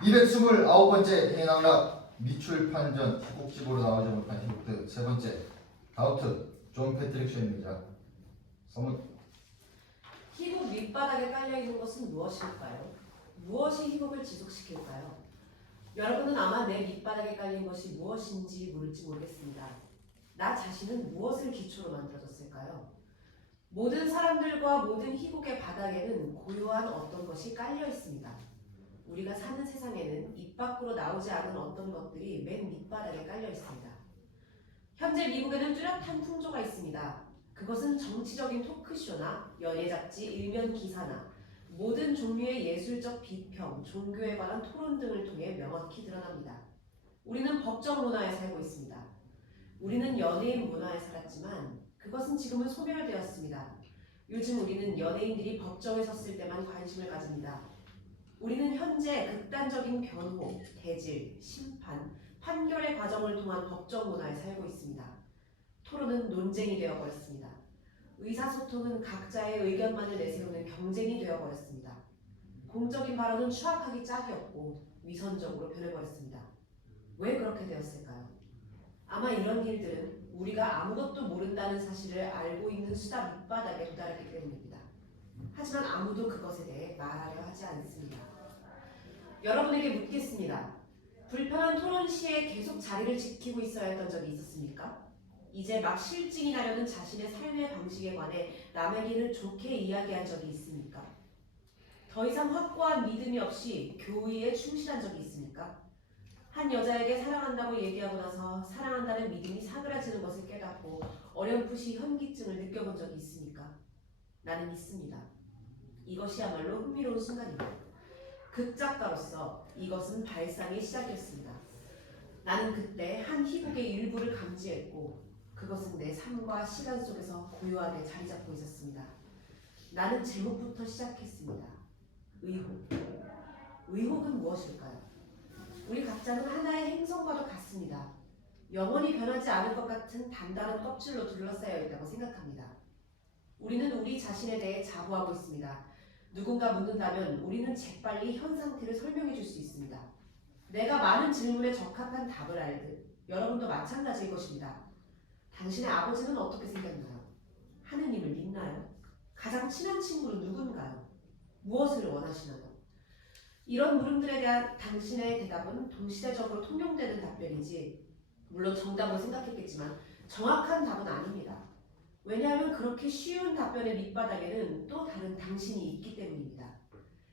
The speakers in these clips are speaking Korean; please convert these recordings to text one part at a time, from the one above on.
229번째 해낭락 미출판전 희곡집으로 나오지 못한 희곡들. 세 번째 다우트 존 패트릭 쉐입니다. 서문. 희곡 밑바닥에 깔려있는 것은 무엇일까요? 무엇이 희곡을 지속시킬까요? 여러분은 아마 내 밑바닥에 깔린 것이 무엇인지 모를지 모르겠습니다. 나 자신은 무엇을 기초로 만들어졌을까요? 모든 사람들과 모든 희곡의 바닥에는 고요한 어떤 것이 깔려 있습니다. 우리가 사는 세상에는 입 밖으로 나오지 않은 어떤 것들이 맨 밑바닥에 깔려 있습니다. 현재 미국에는 뚜렷한 풍조가 있습니다. 그것은 정치적인 토크쇼나 연예 잡지 일면 기사나 모든 종류의 예술적 비평, 종교에 관한 토론 등을 통해 명확히 드러납니다. 우리는 법정 문화에 살고 있습니다. 우리는 연예인 문화에 살았지만 그것은 지금은 소멸되었습니다. 요즘 우리는 연예인들이 법정에 섰을 때만 관심을 가집니다. 우리는 현재 극단적인 변호, 대질, 심판, 판결의 과정을 통한 법정 문화에 살고 있습니다. 토론은 논쟁이 되어버렸습니다. 의사소통은 각자의 의견만을 내세우는 경쟁이 되어버렸습니다. 공적인 발언은 추악하기 짝이 없고 위선적으로 변해버렸습니다. 왜 그렇게 되었을까요? 아마 이런 일들은 우리가 아무것도 모른다는 사실을 알고 있는 수다 밑바닥에 도달했기 때문입니다. 하지만 아무도 그것에 대해 말하려 하지 않습니다. 여러분에게 묻겠습니다. 불편한 토론 시에 계속 자리를 지키고 있어야 했던 적이 있었습니까? 이제 막 실증이 나려는 자신의 삶의 방식에 관해 남에게는 좋게 이야기한 적이 있습니까? 더 이상 확고한 믿음이 없이 교의에 충실한 적이 있습니까? 한 여자에게 사랑한다고 얘기하고 나서 사랑한다는 믿음이 사그라지는 것을 깨닫고 어렴풋이 현기증을 느껴본 적이 있습니까? 나는 있습니다. 이것이야말로 흥미로운 순간입니다. 극작가로서 이것은 발상의 시작이었습니다. 나는 그때 한 희곡의 일부를 감지했고 그것은 내 삶과 시간 속에서 고요하게 자리 잡고 있었습니다. 나는 제목부터 시작했습니다. 의혹. 의혹은 무엇일까요? 우리 각자는 하나의 행성과도 같습니다. 영원히 변하지 않을 것 같은 단단한 껍질로 둘러싸여 있다고 생각합니다. 우리는 우리 자신에 대해 자부하고 있습니다. 누군가 묻는다면 우리는 재빨리 현 상태를 설명해 줄 수 있습니다. 내가 많은 질문에 적합한 답을 알듯 여러분도 마찬가지일 것입니다. 당신의 아버지는 어떻게 생겼나요? 하느님을 믿나요? 가장 친한 친구는 누군가요? 무엇을 원하시나요? 이런 물음들에 대한 당신의 대답은 동시대적으로 통용되는 답변이지 물론 정답으로 생각했겠지만 정확한 답은 아닙니다. 왜냐하면 그렇게 쉬운 답변의 밑바닥에는 또 다른 당신이 있기 때문입니다.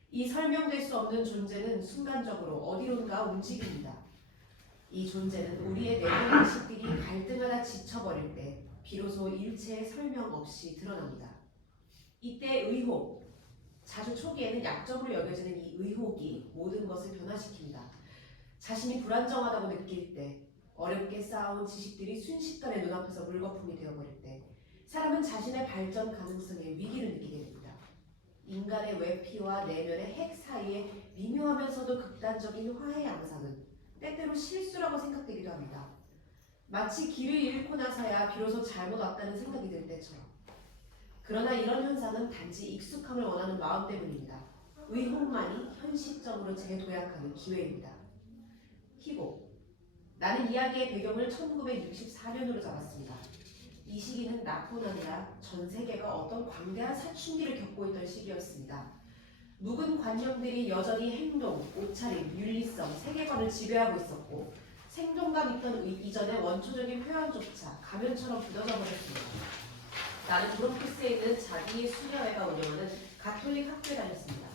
이 설명될 수 없는 존재는 순간적으로 어디론가 움직입니다. 이 존재는 우리의 내면 의식들이 갈등하다 지쳐버릴 때 비로소 일체의 설명 없이 드러납니다. 이때 의혹, 자주 초기에는 약점으로 여겨지는 이 의혹이 모든 것을 변화시킵니다. 자신이 불안정하다고 느낄 때, 어렵게 쌓아온 지식들이 순식간에 눈앞에서 물거품이 되어버릴 때 사람은 자신의 발전 가능성에 위기를 느끼게 됩니다. 인간의 외피와 내면의 핵 사이의 미묘하면서도 극단적인 화해 양상은 때때로 실수라고 생각되기도 합니다. 마치 길을 잃고 나서야 비로소 잘못 왔다는 생각이 들 때처럼. 그러나 이런 현상은 단지 익숙함을 원하는 마음 때문입니다. 의혹만이 현실적으로 재도약하는 기회입니다. 희곡. 나는 이야기의 배경을 1964년으로 잡았습니다. 이 시기는 나뿐 아니라 전 세계가 어떤 광대한 사춘기를 겪고 있던 시기였습니다. 묵은 관념들이 여전히 행동, 옷차림, 윤리성, 세계관을 지배하고 있었고 생동감 있던 이전의 원초적인 표현조차 가면처럼 굳어져 버렸습니다. 나는 브롱크스에 있는 자기의 수녀회가 운영하는 가톨릭 학교에 다녔습니다.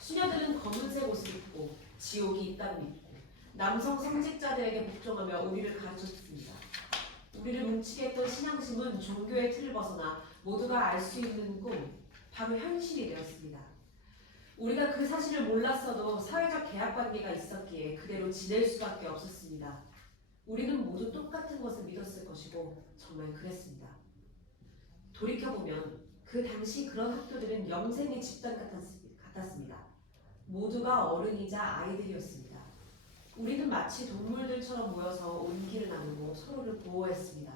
수녀들은 검은색 옷을 입고 지옥이 있다고 믿고 남성 성직자들에게 복종하며 우리를 가르쳤습니다. 우리를 뭉치게 했던 신앙심은 종교의 틀을 벗어나 모두가 알 수 있는 꿈, 바로 현실이 되었습니다. 우리가 그 사실을 몰랐어도 사회적 계약관계가 있었기에 그대로 지낼 수밖에 없었습니다. 우리는 모두 똑같은 것을 믿었을 것이고 정말 그랬습니다. 돌이켜보면 그 당시 그런 학교들은 영생의 집단 같았습니다. 모두가 어른이자 아이들이었습니다. 우리는 마치 동물들처럼 모여서 온기를 나누고 서로를 보호했습니다.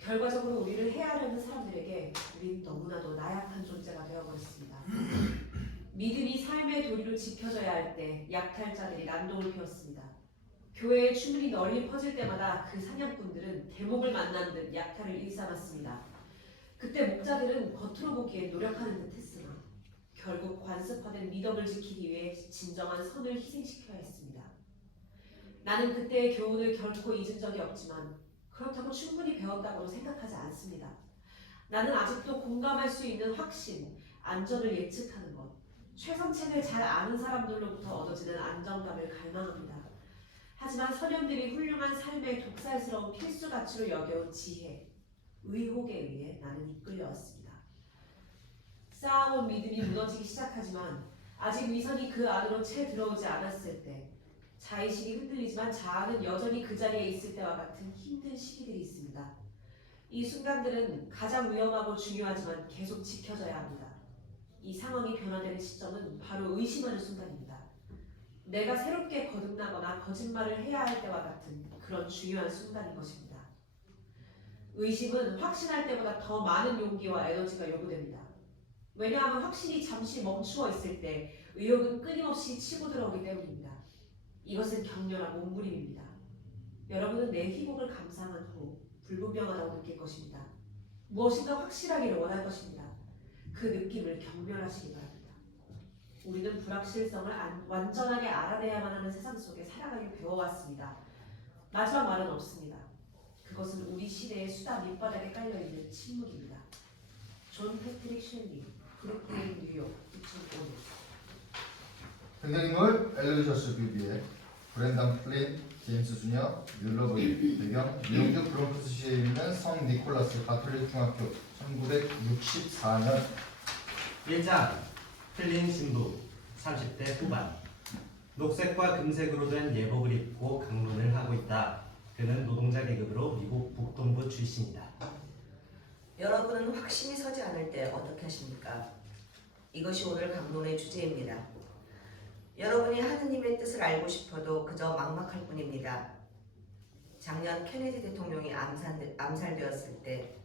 결과적으로 우리를 해하려는 사람들에게 우린 너무나도 나약한 존재가 되어버렸습니다. 믿음이 삶의 도리로 지켜져야 할 때 약탈자들이 난동을 피웠습니다. 교회에 추문이 널리 퍼질 때마다 그 사냥꾼들은 대목을 만난 듯 약탈을 일삼았습니다. 그때 목자들은 겉으로 보기엔 노력하는 듯 했으나 결국 관습화된 미덕을 지키기 위해 진정한 선을 희생시켜야 했습니다. 나는 그때의 교훈을 결코 잊은 적이 없지만 그렇다고 충분히 배웠다고도 생각하지 않습니다. 나는 아직도 공감할 수 있는 확신, 안전을 예측하는 것, 최선책을 잘 아는 사람들로부터 얻어지는 안정감을 갈망합니다. 하지만 선현들이 훌륭한 삶의 독살스러운 필수 가치로 여겨온 지혜, 의혹에 의해 나는 이끌려왔습니다. 쌓아온 믿음이 무너지기 시작하지만 아직 위선이 그 안으로 채 들어오지 않았을 때, 자의식이 흔들리지만 자아는 여전히 그 자리에 있을 때와 같은 힘든 시기들이 있습니다. 이 순간들은 가장 위험하고 중요하지만 계속 지켜져야 합니다. 이 상황이 변화되는 시점은 바로 의심하는 순간입니다. 내가 새롭게 거듭나거나 거짓말을 해야 할 때와 같은 그런 중요한 순간인 것입니다. 의심은 확신할 때보다 더 많은 용기와 에너지가 요구됩니다. 왜냐하면 확신이 잠시 멈추어 있을 때 의욕은 끊임없이 치고 들어오기 때문입니다. 이것은 격렬한 몸부림입니다. 여러분은 내 희곡을 감상한 후 불분명하다고 느낄 것입니다. 무엇인가 확실하기를 원할 것입니다. 그 느낌을 경멸하시기 바랍니다. 우리는 불확실성을 완전하게 알아내야만 하는 세상 속에 살아가길 배워왔습니다. 마지막 말은 없습니다. 그것은 우리 시대의 수다 밑바닥에 깔려있는 침묵입니다. 존 패트릭 셸리, 브루클린, 뉴욕, 2005년. 등장인물 엘리셔스 뷰비에 브렌단 플린, 제임스 주니어, 뮬러브리. 배경 미국주 브롱크스시에 있는 성 니콜라스 가톨릭 중학교 1964년. 1장 플린 신부 30대 후반. 녹색과 금색으로 된 예복을 입고 강론을 하고 있다. 그는 노동자 계급으로 미국 북동부 출신이다. 여러분은 확신이 서지 않을 때 어떻게 하십니까? 이것이 오늘 강론의 주제입니다. 여러분이 하느님의 뜻을 알고 싶어도 그저 막막할 뿐입니다. 작년 케네디 대통령이 암살되었을 때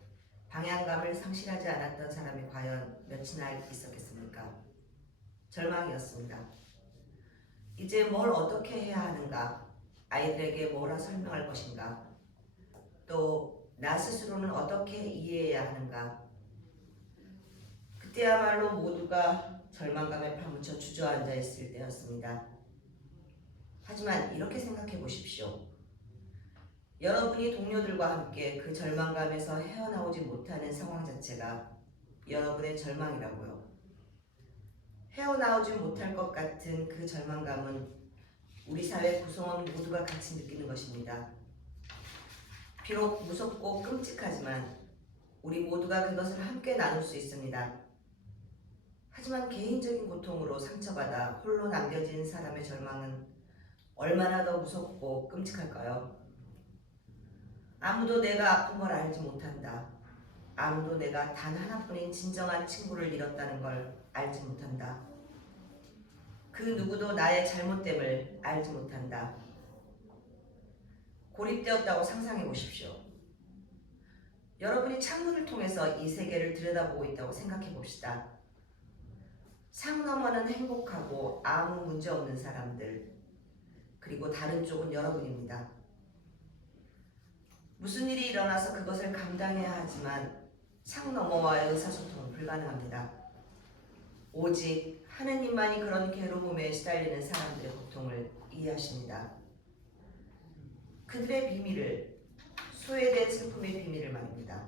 방향감을 상실하지 않았던 사람이 과연 몇이나 있었겠습니까? 절망이었습니다. 이제 뭘 어떻게 해야 하는가? 아이들에게 뭐라 설명할 것인가? 또 나 스스로는 어떻게 이해해야 하는가? 그때야말로 모두가 절망감에 파묻혀 주저앉아 있을 때였습니다. 하지만 이렇게 생각해 보십시오. 여러분이 동료들과 함께 그 절망감에서 헤어나오지 못하는 상황 자체가 여러분의 절망이라고요. 헤어나오지 못할 것 같은 그 절망감은 우리 사회 구성원 모두가 같이 느끼는 것입니다. 비록 무섭고 끔찍하지만 우리 모두가 그것을 함께 나눌 수 있습니다. 하지만 개인적인 고통으로 상처받아 홀로 남겨진 사람의 절망은 얼마나 더 무섭고 끔찍할까요? 아무도 내가 아픈 걸 알지 못한다. 아무도 내가 단 하나뿐인 진정한 친구를 잃었다는 걸 알지 못한다. 그 누구도 나의 잘못됨을 알지 못한다. 고립되었다고 상상해 보십시오. 여러분이 창문을 통해서 이 세계를 들여다보고 있다고 생각해 봅시다. 상 너머는 행복하고 아무 문제 없는 사람들, 그리고 다른 쪽은 여러분입니다. 무슨 일이 일어나서 그것을 감당해야 하지만 상 너머와의 의사소통은 불가능합니다. 오직 하느님만이 그런 괴로움에 시달리는 사람들의 고통을 이해하십니다. 그들의 비밀을, 소외된 슬픔의 비밀을 말입니다.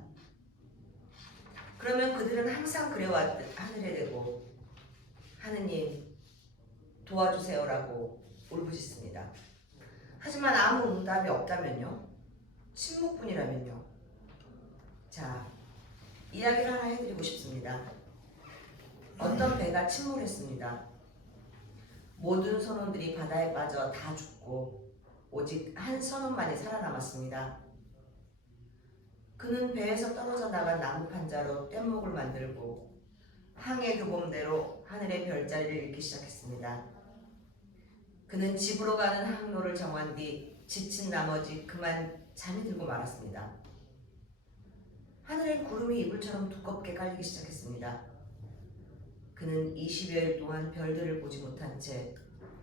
그러면 그들은 항상 그래왔듯 하늘에 대고 하느님 도와주세요라고 울부짖습니다. 하지만 아무 응답이 없다면요? 침묵뿐이라면요? 자, 이야기를 하나 해드리고 싶습니다. 어떤 배가 침몰했습니다. 모든 선원들이 바다에 빠져 다 죽고 오직 한 선원만이 살아남았습니다. 그는 배에서 떨어져 나간 나무 판자로 뗏목을 만들고 항해 교범대로 하늘의 별자리를 읽기 시작했습니다. 그는 집으로 가는 항로를 정한 뒤 지친 나머지 그만 잠이 들고 말았습니다. 하늘엔 구름이 이불처럼 두껍게 깔리기 시작했습니다. 그는 20여일 동안 별들을 보지 못한 채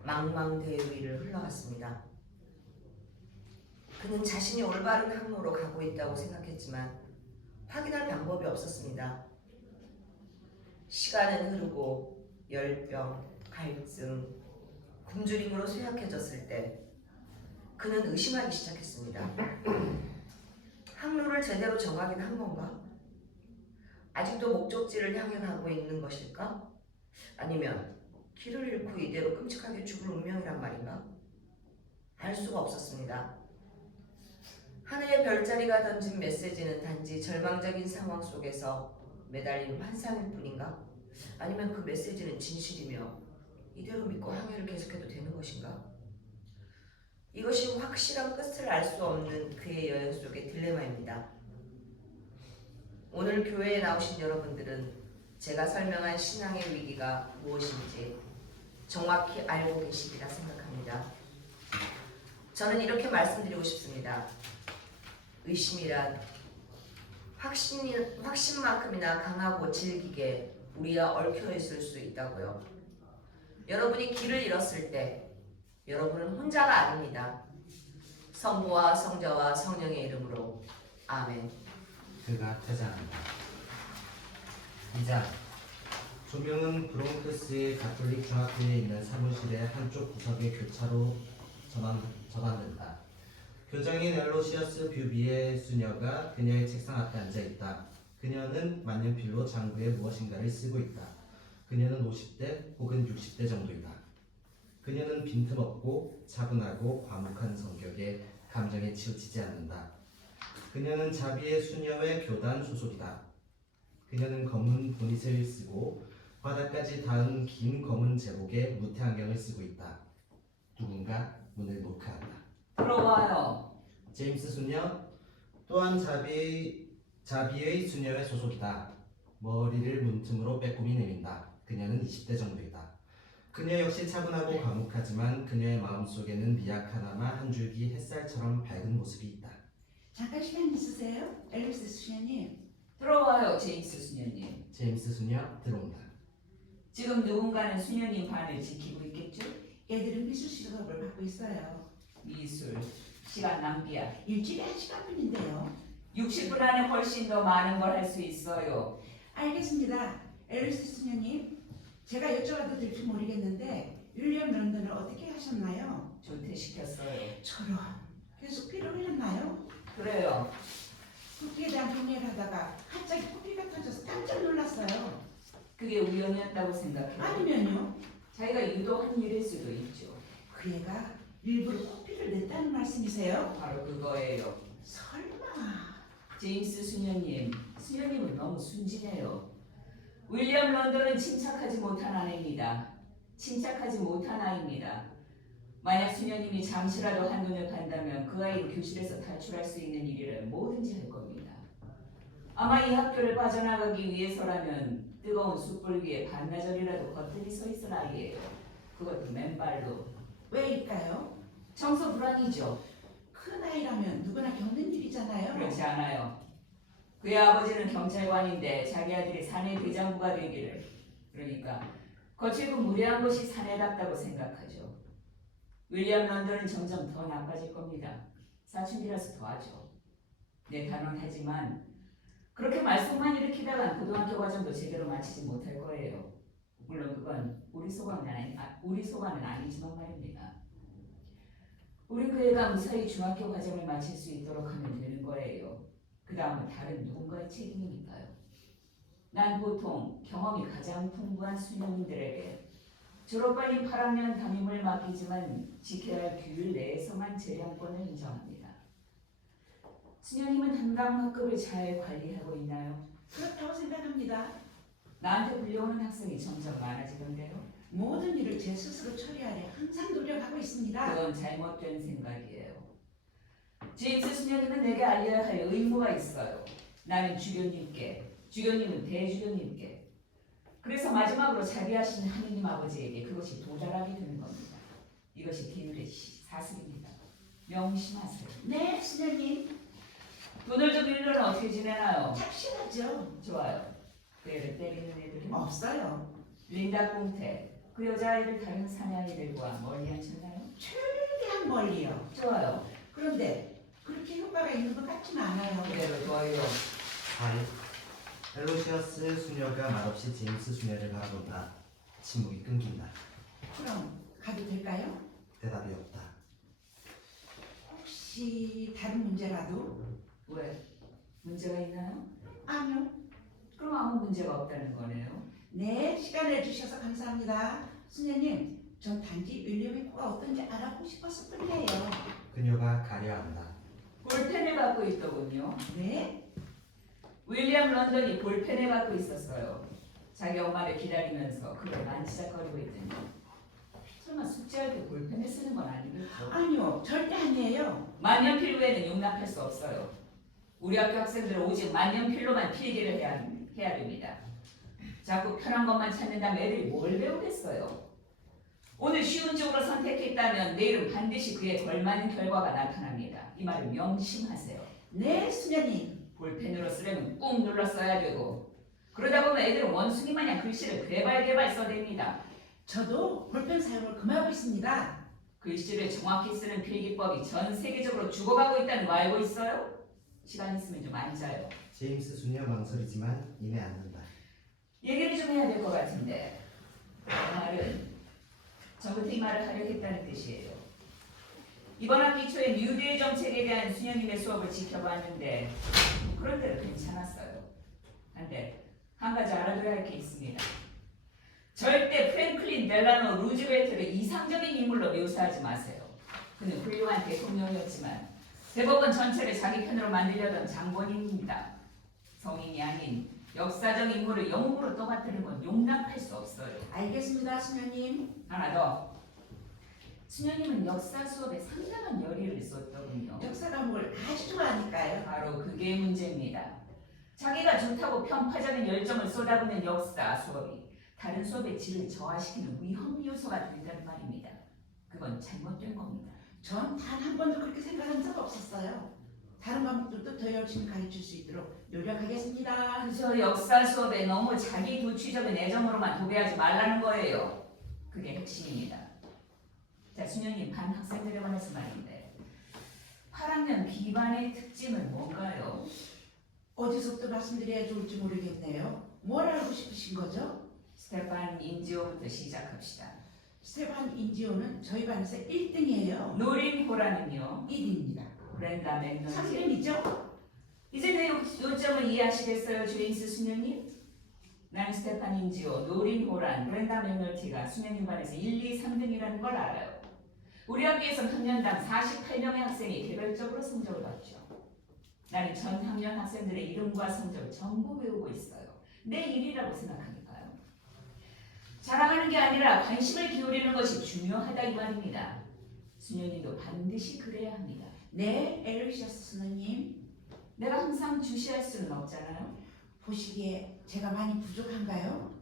망망대해 위를 흘러갔습니다. 그는 자신이 올바른 항로로 가고 있다고 생각했지만 확인할 방법이 없었습니다. 시간은 흐르고 열병, 갈증, 굶주림으로 쇠약해졌을 때 그는 의심하기 시작했습니다. 항로를 제대로 정하긴 한 건가? 아직도 목적지를 향해 가고 있는 것일까? 아니면 길을 잃고 이대로 끔찍하게 죽을 운명이란 말인가? 알 수가 없었습니다. 하늘의 별자리가 던진 메시지는 단지 절망적인 상황 속에서 매달린 환상일 뿐인가? 아니면 그 메시지는 진실이며 이대로 믿고 항해를 계속해도 되는 것인가? 이것이 확실한 끝을 알 수 없는 그의 여행 속의 딜레마입니다. 오늘 교회에 나오신 여러분들은 제가 설명한 신앙의 위기가 무엇인지 정확히 알고 계시리라 생각합니다. 저는 이렇게 말씀드리고 싶습니다. 의심이란 확신만큼이나 강하고 질기게 우리와 얽혀 있을 수 있다고요. 여러분이 길을 잃었을 때 여러분은 혼자가 아닙니다. 성부와 성자와 성령의 이름으로 아멘. 그가 퇴장한다. 2장. 조명은 브롱크스의 가톨릭 중학교에 있는 사무실의 한쪽 구석의 교차로 전환된다. 교장인 엘로시어스 뷰비의 수녀가 그녀의 책상 앞에 앉아 있다. 그녀는 만년필로 장부에 무엇인가를 쓰고 있다. 그녀는 50대 혹은 60대 정도이다. 그녀는 빈틈없고 차분하고 과묵한 성격에 감정에 치우치지 않는다. 그녀는 자비의 수녀회 교단 소속이다. 그녀는 검은 보닛을 쓰고 바닥까지 닿은 긴 검은 제복에 무태 안경을 쓰고 있다. 누군가 문을 노크한다. 들어와요. 제임스 수녀 또한 자비의 수녀회 소속이다. 머리를 문틈으로 빼꼼히 내민다. 그녀는 20대 정도이다. 그녀 역시 차분하고 과묵하지만 그녀의 마음속에는 미약하나마 한 줄기 햇살처럼 밝은 모습이 있다. 잠깐 시간 있으세요? 앨리스 수녀님. 들어와요, 제임스 수녀님. 제임스 수녀 들어온다. 지금 누군가는 수녀님 반을 지키고 있겠죠? 애들은 미술 수업을 받고 있어요. 미술. 시간 낭비야. 일주일에 1시간뿐인데요. 60분 안에 훨씬 더 많은 걸 할 수 있어요. 알겠습니다. 앨리스 수녀님. 제가 여쭤봐도 될지 모르겠는데 윌리엄 런던을 어떻게 하셨나요? 조퇴시켰어요. 저런. 계속 피를 흘렸나요? 그래요. 쿠키에 대한 정리를 하다가 갑자기 코피가 터져서 깜짝 놀랐어요. 그게 우연이었다고 생각해요. 아니면요? 자기가 유도한 일일 수도 있죠. 그 애가 일부러 코피를 냈다는 말씀이세요? 바로 그거예요. 설마. 제임스 수녀님, 수녀님은 너무 순진해요. 윌리엄 런던은 침착하지 못한 아내입니다. 침착하지 못한 아이입니다. 만약 수녀님이 잠시라도 한눈을 판다면 그 아이를 교실에서 탈출할 수 있는 일이라면 뭐든지 할 겁니다. 아마 이 학교를 빠져나가기 위해서라면 뜨거운 숯불 위에 반나절이라도 거뜬히 서 있을 아이예요. 그것도 맨발로. 왜일까요? 청소 불안이죠. 큰 아이라면 누구나 겪는 일이잖아요. 그렇지 않아요. 그의 아버지는 경찰관인데 자기 아들이 사내 대장부가 되기를, 그러니까 거칠고 무례한 것이 사내답다고 생각하죠. 윌리엄 런던은 점점 더 나빠질 겁니다. 사춘기라서 더하죠. 네, 단언하지만 그렇게 말썽만 일으키다간 고등학교 과정도 제대로 마치지 못할 거예요. 물론 그건 우리 소관은 아니지만 말입니다. 우리 그 애가 무사히 중학교 과정을 마칠 수 있도록 하면 되는 거예요. 그 다음은 다른 누군가의 책임이니까요. 난 보통 경험이 가장 풍부한 수녀님들에게 졸업반인 8학년 담임을 맡기지만 지켜야 할 규율 내에서만 재량권을 인정합니다. 수녀님은 한강학급을 잘 관리하고 있나요? 그렇다고 생각합니다. 나한테 불려오는 학생이 점점 많아지던데요. 모든 일을 제 스스로 처리하려 항상 노력하고 있습니다. 그건 잘못된 생각이에요. 제임스 수녀님은 내게 알려야 할 의무가 있어요. 나는 주교님께, 주교님은 대주교님께. 그래서 마지막으로 자비하신 하느님 아버지에게 그것이 도달하게 되는 겁니다. 이것이 계율의 사슬입니다. 명심하세요. 네, 수녀님. 돈을 좀 잃는 어떻게 지내나요? 착실하죠? 좋아요. 그 애를 때리는 애들은 없어요. 린다 꽁테, 그 여자아이를 다른 사냥이들과 멀리 앉혔나요? 최대한 멀리요. 좋아요. 그런데 그렇게 효과가 있는 것 같지는 않아요. 그대로 둬요. 4. 엘로시아스 수녀가 말없이 제임스 수녀를 바라본다. 침묵이 끊긴다. 그럼 가도 될까요? 대답이 없다. 혹시 다른 문제라도? 왜? 문제가 있나요? 아니요. 그럼 아무 문제가 없다는 거네요. 네, 시간 내주셔서 감사합니다. 수녀님, 전 단지 윌리엄의 코가 어떤지 알아보고 싶었을 뿐이에요. 그녀가 가려한다. 볼펜을 갖고 있더군요. 네? 윌리엄 런던이 볼펜을 갖고 있었어요. 자기 엄마를 기다리면서 그걸 만지작거리고 있더니 설마 숙제할 때 볼펜을 쓰는 건 아니겠죠? 아니요, 절대 아니에요. 만년필 외에는 용납할 수 없어요. 우리 학교 학생들은 오직 만년필로만 필기를 해야 됩니다. 자꾸 편한 것만 찾는다면 애들이 뭘 배우겠어요? 오늘 쉬운 쪽으로 선택했다면 내일은 반드시 그에 걸맞는 결과가 나타납니다. 이 말을 명심하세요. 네, 수녀님. 볼펜으로 쓰려면 꾹 눌러 써야 되고 그러다 보면 애들은 원숭이 마냥 글씨를 괴발 써댑니다. 저도 볼펜 사용을 금하고 있습니다. 글씨를 정확히 쓰는 필기법이 전 세계적으로 죽어가고 있다는 거 알고 있어요? 시간 있으면 좀 앉아요. 제임스 수녀 망설이지만 이내 앉는다. 얘기를 좀 해야 될 것 같은데 그 말은 전부터 이 말을 하려 했다는 뜻이에요. 이번 학기 초에 뉴딜 정책에 대한 수녀님의 수업을 지켜봤는데 그런 대로 괜찮았어요. 근데 한 가지 알아둬야 할 게 있습니다. 절대 프랭클린 델라노 루즈벨트를 이상적인 인물로 묘사하지 마세요. 그는 훌륭한 대통령이었지만 대법원 전체를 자기 편으로 만들려던 장본인입니다. 성인이 아닌 역사적 인물을 영웅으로 떠받드는 건 용납할 수 없어요. 알겠습니다, 수녀님. 하나 더. 수녀님은 역사 수업에 상당한 열의를 쏟더군요. 역사 과목을 아주 좋아하니까요. 바로 그게 문제입니다. 자기가 좋다고 편파적인 열정을 쏟아붓는 역사 수업이 다른 수업의 질을 저하시키는 위험 요소가 된다는 말입니다. 그건 잘못된 겁니다. 전 단 한 번도 그렇게 생각한 적 없었어요. 다른 과목들도 더 열심히 가르칠 수 있도록 노력하겠습니다. 그저 역사 수업에 너무 자기 도취적인 애정으로만 도배하지 말라는 거예요. 그게 핵심입니다. 자, 수녀님 반 학생들에 관해서 말인데 8학년 B반의 특징은 뭔가요? 어디서부터 말씀드려야 좋을지 모르겠네요. 뭘 알고 싶으신 거죠? 스테판 인지오부터 시작합시다. 스테반 인지오는 저희 반에서 1등이에요. 노린 호라는요? 1위입니다. 브렌다 맥널지 3등이죠? 이제 내 요점을 이해하시겠어요, 주인스 수녀님? 나는 스테판 인지오, 노린 호란, 브렌다 맥널티가 수녀님 반에서 1, 2, 3등이라는 걸 알아요. 우리 학교에서 학년당 48명의 학생이 개별적으로 성적을 받죠. 나는 전 학년 학생들의 이름과 성적을 전부 외우고 있어요. 내 일이라고 생각하니까요. 자랑하는 게 아니라 관심을 기울이는 것이 중요하다 이 말입니다. 수녀님도 반드시 그래야 합니다. 네, 엘로시아스 수녀님. 내가 항상 주시할 수는 없잖아요. 보시기에 제가 많이 부족한가요?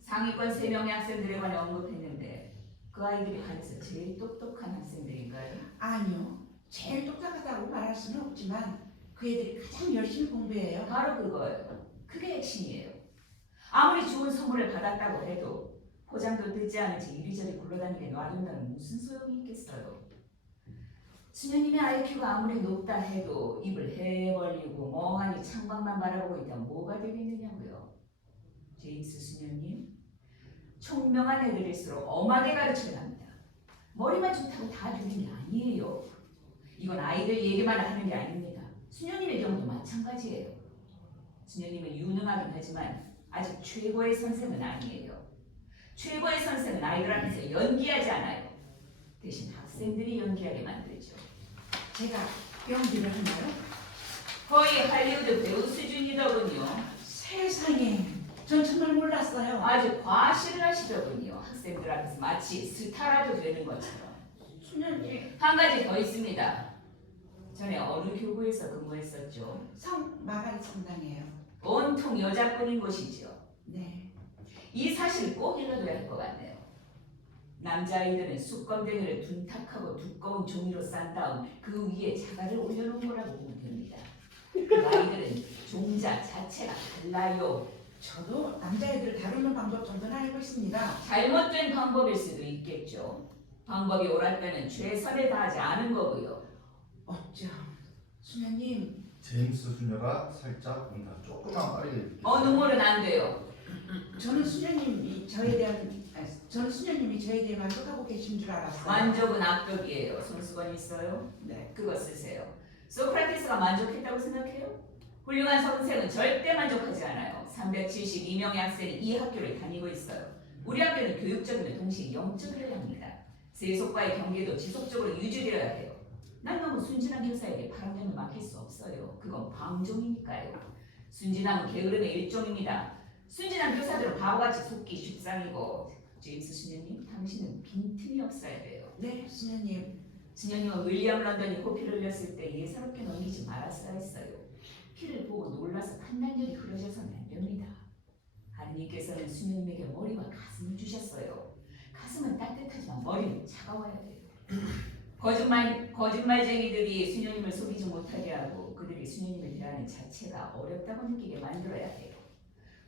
상위권 3명의 학생들에 관해 언급했는데 그 아이들이 반에서 제일 똑똑한 학생들인가요? 아니요. 제일 똑똑하다고 말할 수는 없지만 그 애들이 가장 열심히 공부해요. 바로 그거예요. 그게 핵심이에요. 아무리 좋은 선물을 받았다고 해도 포장도 뜯지 않은 채 이리저리 굴러다니게 놔둔다는 무슨 소용이 있겠어요. 수녀님의 IQ가 아무리 높다 해도 입을 해 벌리고 멍하니 창밖만 바라보고 있다면 뭐가 되겠느냐고요. 제임스 수녀님, 총명한 애들일수록 엄하게 가르쳐야 합니다. 머리만 좋다고 다 되는 게 아니에요. 이건 아이들 얘기만 하는 게 아닙니다. 수녀님의 경우도 마찬가지예요. 수녀님은 유능하긴 하지만 아직 최고의 선생은 아니에요. 최고의 선생은 아이들 앞에서 연기하지 않아요. 대신 학생들이 연기하게 만들죠. 제가 연기를 하나요? 거의 할리우드 배우 수준이더군요. 세상에, 전 정말 몰랐어요. 아주 과시를 하시더군요. 학생들 앞에서 마치 스타라도 되는 것처럼. 수녀님, 한 가지 더 있습니다. 전에 어느 교구에서 근무했었죠. 성 마가리 성당이에요. 온통 여자뿐인 곳이죠. 네. 이 사실 꼭 읽어둬야 할 것 같네요. 남자아이들은 숯검댕이를 둔탁하고 두꺼운 종이로 싼 다음 그 위에 자갈을 올려놓은 거라고 보면 됩니다. 그 아이들은 종자 자체가 달라요. 저도 남자애들 다루는 방법 정도는 알고 있습니다. 잘못된 방법일 수도 있겠죠. 방법이 옳을 때는 최선을 다하지 않은 거고요. 어쩜 수녀님 제임스 수녀가 살짝 뭔가 조금만 빠르게 읽겠어요. 눈물은 안 돼요. 저는 수녀님이 저에 대해 만족하고 계신 줄 알았어요. 만족은 악덕이에요. 손수건이 있어요? 네. 그거 쓰세요. 소크라테스가 만족했다고 생각해요? 훌륭한 선생은 절대 만족하지 않아요. 372명의 학생이 이 학교를 다니고 있어요. 우리 학교는 교육적이면 동시에 영적이어야 합니다. 세속과의 경계도 지속적으로 유지되어야 해요. 난 너무 순진한 교사에게 바람년을 맡길 수 없어요. 그건 방종이니까요. 순진함은 게으름의 일종입니다. 순진한 교사들은 바보같이 속기 쉽상이고 제임스 수녀님, 당신은 빈틈이 없어야 돼요. 네, 수녀님. 수녀님은 윌리엄 런던이 코피를 흘렸을 때 예사롭게 넘기지 말았어야 했어요. 피를 보고 놀라서 판단력이 흐려져서는 안 됩니다. 하느님께서는 수녀님에게 머리와 가슴을 주셨어요. 가슴은 따뜻하지만 머리는 차가워야 돼요. 거짓말쟁이들이 수녀님을 속이지 못하게 하고 그들이 수녀님을 대하는 자체가 어렵다고 느끼게 만들어야 해요.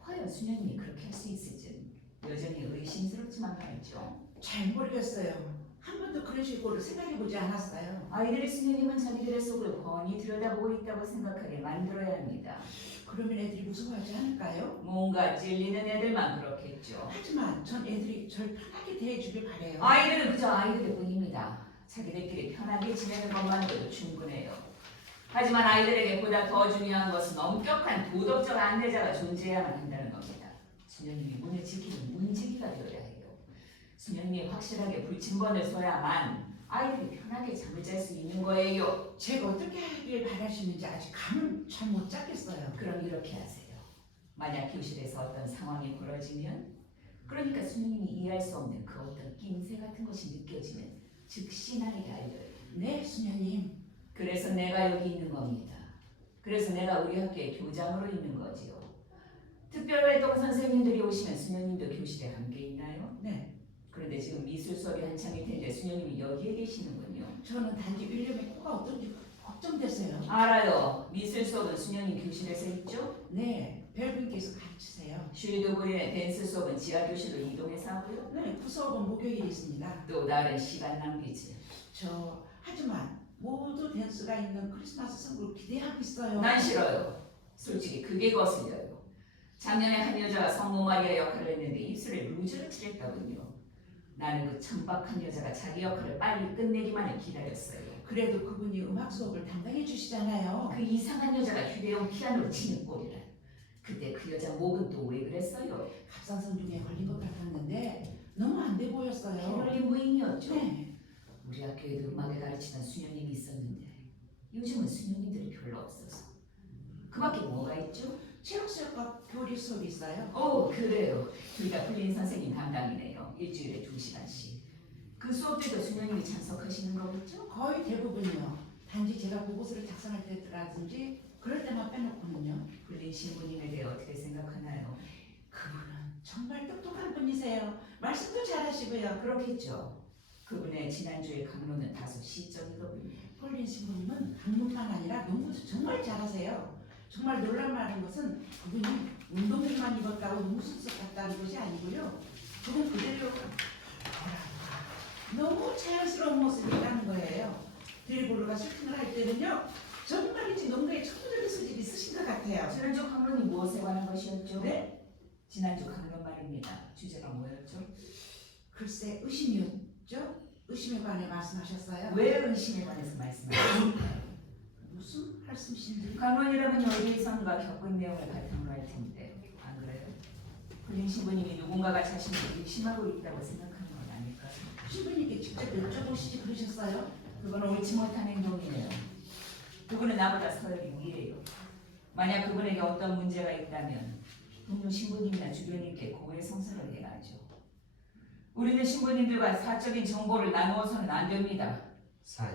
과연 수녀님이 그렇게 할 수 있을지는 여전히 의심스럽지만 말이죠. 잘 모르겠어요. 한 번도 그런 식으로 생각해보지 않았어요. 아이들의 수녀님은 자기들의 속을 훤히 들여다보고 있다고 생각하게 만들어야 합니다. 그러면 애들이 무서워하지 않을까요? 뭔가 찔리는 애들만 그렇겠죠. 하지만 전 애들이 절 편하게 대해주길 바래요. 아이들은 그저 아이들일 뿐입니다. 자기들끼리 편하게 지내는 것만으로도 충분해요. 하지만 아이들에게 보다 더 중요한 것은 엄격한 도덕적 안내자가 존재해야만 한다는 겁니다. 수녀님이 문을 지키는 문지기가 되어야 해요. 수녀님이 확실하게 불침번을 서야만 아이들이 편하게 잠을 잘 수 있는 거예요. 제가 어떻게 하길 바라시는지 아직 감은 잘 못 잡겠어요. 그럼 이렇게 하세요. 만약 교실에서 어떤 상황이 벌어지면, 그러니까 수녀님이 이해할 수 없는 그 어떤 낌새 같은 것이 느껴지면 즉시 나에게 알려요. 네, 수녀님. 그래서 내가 여기 있는 겁니다. 그래서 내가 우리 학교의 교장으로 있는 거지요. 특별활동 선생님들이 오시면 수녀님도 교실에 함께 있나요? 네. 그런데 지금 미술 수업이 한창일 텐데 수녀님이 여기에 계시는군요. 저는 단지 윌리엄의 코가 어떤지 걱정돼서요. 알아요. 미술 수업은 수녀님 교실에서 있죠? 네, 벨빈께서 가르치세요. 쉴드그린의 댄스 수업은 지하 교실로 이동해서 하고요. 네, 부수업은 목요일에 있습니다. 또 다른 시간 낭비지. 하지만 모두 댄스가 있는 크리스마스 선물을 기대하고 있어요. 난 싫어요. 솔직히 그게 거슬려요. 작년에 한 여자가 성모 마리아 역할을 했는데 입술에 루즈를 칠했더군요. 나는 그 천박한 여자가 자기 역할을 빨리 끝내기만을 기다렸어요. 그래도 그분이 음악 수업을 담당해 주시잖아요. 그 이상한 여자가 휴대용 피아노를 치는 꼴이라. 그때 그 여자 목은 또 왜 그랬어요? 갑상선 중에 걸린 것 같았는데 너무 안 돼 보였어요. 캐롤린 부인이었죠. 네, 우리 학교에도 음악을 가르치던 수녀님이 있었는데 요즘은 수녀님들이 별로 없어서. 그 밖에 뭐가 있죠? 체육 수업과 교리 수업이 있어요. 그래요. 둘 다 풀린 선생님 담당이네요. 일주일에 2시간씩. 그 수업들도 수녀님이 참석하시는 거겠죠? 거의 대부분이요. 단지 제가 보고서를 작성할 때라든지 그럴 때만 빼놓고는요. 풀린 신부님에 대해 어떻게 생각하나요? 그분은 정말 똑똑한 분이세요. 말씀도 잘하시고요. 그렇겠죠. 그분의 지난주의 강론은 다소 시적이더군요. 폴린 신부님은 학문만 아니라 농구도 정말 잘하세요. 정말 놀랄만한 것은 그분이 운동복만 입었다고 농수석 같다는 것이 아니고요. 그분 그대로 너무 자연스러운 모습이라는 거예요. 드리블로가 슈팅을 할 때는요. 정말이지 농구에 천부적인 소질이 있으신 것 같아요. 지난주 강론이 무엇에 관한 것이었죠? 네? 지난주 강론 말입니다. 주제가 뭐였죠? 글쎄 의심이었죠? 의심에 관해 말씀하셨어요? 왜 의심에 관해서 말씀하셨을까요? 무슨 말씀이신지? 강론이라면 어디선가 겪은 내용을 바탕으로 할 텐데 안 그래요? 풀린 신부님이 누군가가 자신을 의심하고 있다고 생각하는 건 아닐까요? 신부님께 직접 여쭤보시지 그러셨어요? 그건 옳지 못한 행동이에요. 그분은 나보다 서열이 위에요. 만약 그분에게 어떤 문제가 있다면 동료 신부님이나 주변인께 고해 성사를 해야죠. 우리는 신부님들과 사적인 정보를 나누어서는 안 됩니다. 사이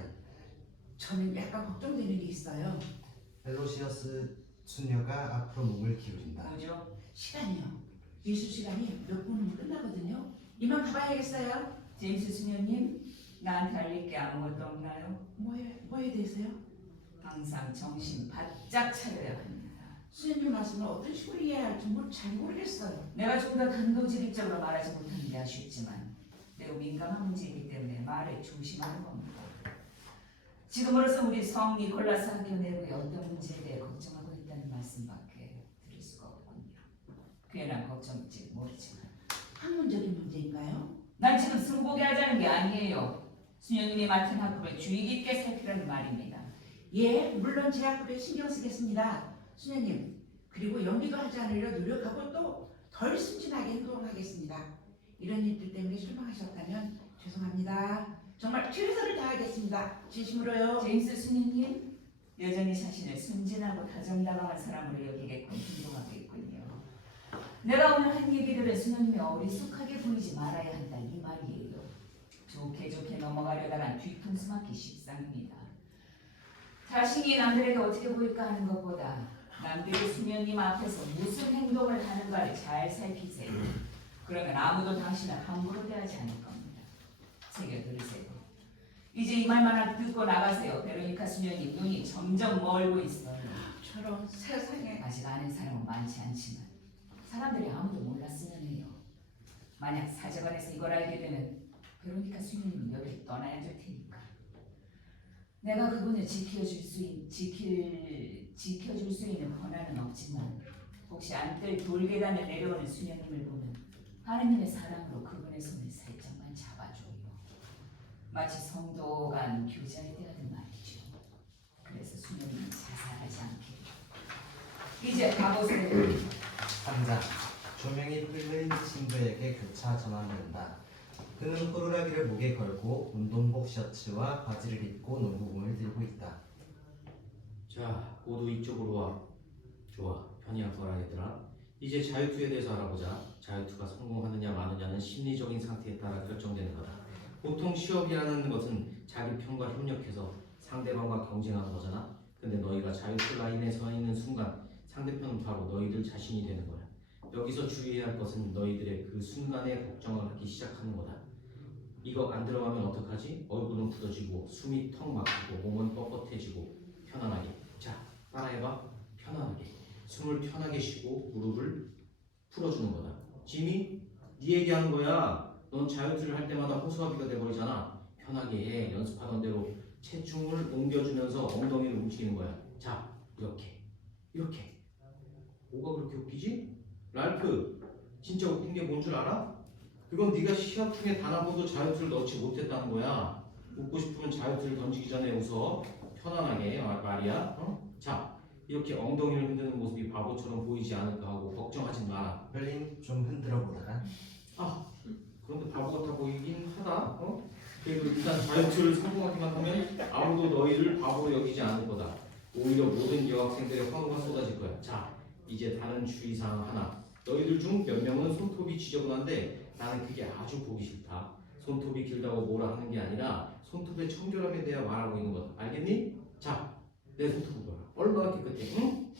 저는 약간 걱정되는 게 있어요. 펠로시어스 수녀가 앞으로 몸을 기울인다. 뭐죠? 시간이요. 예수 시간이 몇 분이면 끝나거든요. 이만 가봐야겠어요. 제임스 수녀님, 나한테 알릴 게 아무것도 없나요? 뭐에 대해서요? 항상 정신 바짝 차려야 합니다. 수녀님 말씀을 어떤 식으로 이해해야 할지 잘 모르겠어요. 내가 좀 더 단도직입적으로 말하지 못하는 게 아쉽지만 매우 민감한 문제이기 때문에 말을 조심하는 겁니다. 지금으로서 우리 성 니콜라스 학교 내부의 어떤 문제에 대해 걱정하고 있다는 말씀밖에 드릴 수가 없군요. 괜한 걱정일지 모르지만 학문적인 문제인가요? 난 지금 승복이 하자는 게 아니에요. 수녀님이 맡은 학급을 주의 깊게 살피라는 말입니다. 예, 물론 제 학급에 신경 쓰겠습니다. 수녀님, 그리고 연기도 하지 않으려 노력하고 또 덜 순진하게 행동하겠습니다. 이런 일들 때문에 실망하셨다면 죄송합니다. 정말 최선을 다하겠습니다. 진심으로요. 제임스 수녀님, 여전히 자신을 순진하고 다정다감한 사람으로 여기게끔 행동하고 있군요. 내가 오늘 한 얘기들은 수녀님이 어리숙하게 보이지 말아야 한다 이 말이에요. 좋게 넘어가려다간 뒤통수 맞기 십상입니다. 자신이 남들에게 어떻게 보일까 하는 것보다 남들이 수녀님 앞에서 무슨 행동을 하는가를 잘 살피세요. 그러면 아무도 당신을 함부로 대하지 않을 겁니다. 새겨 들으세요. 이제 이 말만 듣고 나가세요. 베로니카 수녀님 눈이 점점 멀고 있어요. 저런 세상에. 아직 아는 사람은 많지 않지만 사람들이 아무도 몰랐으면 해요. 만약 사제관에서 이걸 알게 되면 베로니카 수녀님은 여기를 떠나야 될 테니까. 내가 그분을 지켜줄 수 있는 권한은 없지만 혹시 안뜰 돌계단을 내려오는 수녀님을 보면 하느님의 사랑으로 그분의 손을 살짝만 잡아줘요. 마치 성도 간 교제할 때 하는 말이죠. 그래서 수녀님은 자살하지 않게. 이제 가보세요. 3장 조명이 필린 친구에게 교차 전환된다. 그는 호루라기를 목에 걸고 운동복 셔츠와 바지를 입고 농구공을 들고 있다. 자, 모두 이쪽으로 와. 좋아, 편히 앉거라 얘들아. 이제 자유투에 대해서 알아보자. 자유투가 성공하느냐 마느냐는 심리적인 상태에 따라 결정되는 거다. 보통 시업이라는 것은 자기 편과 협력해서 상대방과 경쟁하는 거잖아. 근데 너희가 자유투 라인에 서 있는 순간 상대편은 바로 너희들 자신이 되는 거야. 여기서 주의해야 할 것은 너희들의 그 순간에 걱정을 하기 시작하는 거다. 이거 안 들어가면 어떡하지? 얼굴은 굳어지고 숨이 턱 막히고 몸은 뻣뻣해지고 편안하게. 자, 따라해봐. 편안하게. 숨을 편하게 쉬고 무릎을 풀어주는 거다. 지미, 네 얘기하는 거야. 넌 자유투를 할 때마다 호수아비가 돼버리잖아. 편하게 해. 연습하던 대로 체중을 옮겨주면서 엉덩이를 움직이는 거야. 자, 이렇게. 뭐가 그렇게 웃기지? 랄프, 진짜 웃긴 게 뭔 줄 알아? 그건 네가 시합 중에 단 한 번도 자유투를 넣지 못했다는 거야. 웃고 싶으면 자유투를 던지기 전에 웃어. 편안하게 말이야. 어? 자, 이렇게 엉덩이를 흔드는 모습이 바보처럼 보이지 않을까 하고 걱정하지 마라. 벨린 좀 흔들어 보다가 그런데 바보 같아 보이긴 하다. 어? 그래도 일단 자유투를 성공하기만 하면 아무도 너희를 바보로 여기지 않을 거다. 오히려 모든 여학생들의 환호가 쏟아질 거야. 자, 이제 다른 주의사항 하나. 너희들 중 몇 명은 손톱이 지저분한데 나는 그게 아주 보기 싫다. 손톱이 길다고 뭐라 하는 게 아니라 손톱의 청결함에 대해 말하고 있는 거다. 알겠니? 자, 내 손톱을 봐라. 얼마나 깨끗해. 응?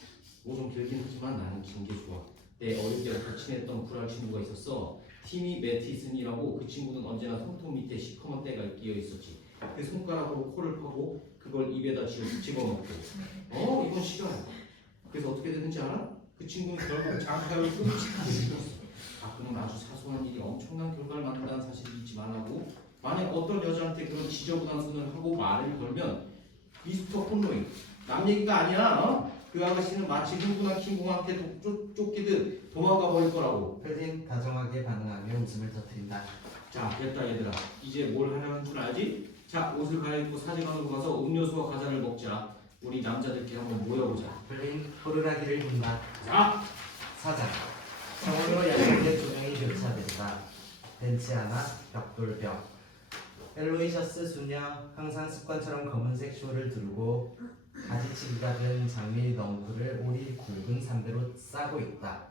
뭐 좀 길긴 하지만 나는 긴 게 좋아. 내 어릴 때부터 친했던 불알 친구가 있었어. 티미 매티슨이라고. 그 친구는 언제나 손톱 밑에 시커먼 때가 끼어 있었지. 그 손가락으로 코를 파고 그걸 입에다 집어넣고. 이건 싫어요. 그래서 어떻게 됐는지 알아? 그 친구는 결국 장파를 끔찍하게 죽었어. 가끔은 아주 사소한 일이 엄청난 결과를 만든다는 사실을 잊지 말라고. 만약 어떤 여자한테 그런 지저분한 손을 하고 말을 걸면 미스터 콘로이, 남 얘기가 아니야. 어? 그 아가씨는 마치 흥분한 킹공한테 쫓기듯 도망가 버릴 거라고. 벨린 다정하게 반응하며 웃음을 터뜨린다. 자, 됐다 얘들아. 이제 뭘 하려는 줄 알지? 자, 옷을 갈아입고 사제관으로 가서 음료수와 과자를 먹자. 우리 남자들끼리 한번 모여보자. 벨린 호루라기를 분다. 자! 4장 정원으로 야생된 조명이 교차된다. 벤치 하나, 벽돌벽. 엘로이셔스 수녀 항상 습관처럼 검은색 쇼를 두르고 가지치기가 된 장미 넝쿨을 오리 굵은 삼배로 싸고 있다.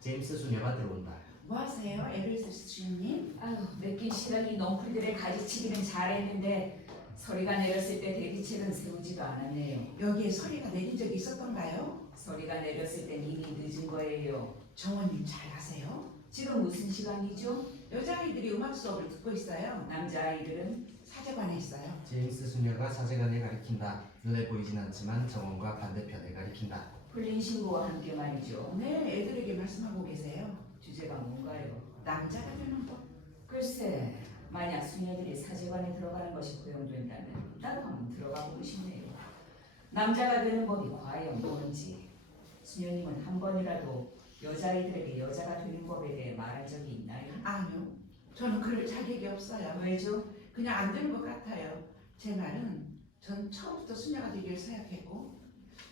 제임스 수녀가 들어온다. 뭐 하세요, 에르스 수녀님? 아유, 맡긴 시간이 넝쿨들의 가지치기는 잘했는데 서리가 내렸을 때 대비책은 세우지도 않았네요. 여기에 소리가 내린 적이 있었던가요? 서리가 내렸을 땐 이미 늦은 거예요. 정원님 잘 아세요? 지금 무슨 시간이죠? 여자아이들이 음악 수업을 듣고 있어요. 남자아이들은 사제관에 있어요. 제임스 수녀가 사제관을 가리킨다. 눈에 보이진 않지만 정원과 반대편을 가리킨다. 풀린 신부와 함께 말이죠. 네, 애들에게 말씀하고 계세요. 주제가 뭔가요? 남자가 되는 법. 글쎄, 만약 수녀들이 사제관에 들어가는 것이 허용된다면 나도 한번 들어가 보고 싶네요. 남자가 되는 법이 과연 뭔지. 수녀님은 한 번이라도 여자아이들에게 여자가 되는 법에 대해 말한 적이 있나요? 아니요. 저는 그럴 자격이 없어요. 왜죠? 그냥 안 되는 것 같아요. 제 말은 전 처음부터 수녀가 되기를 생각했고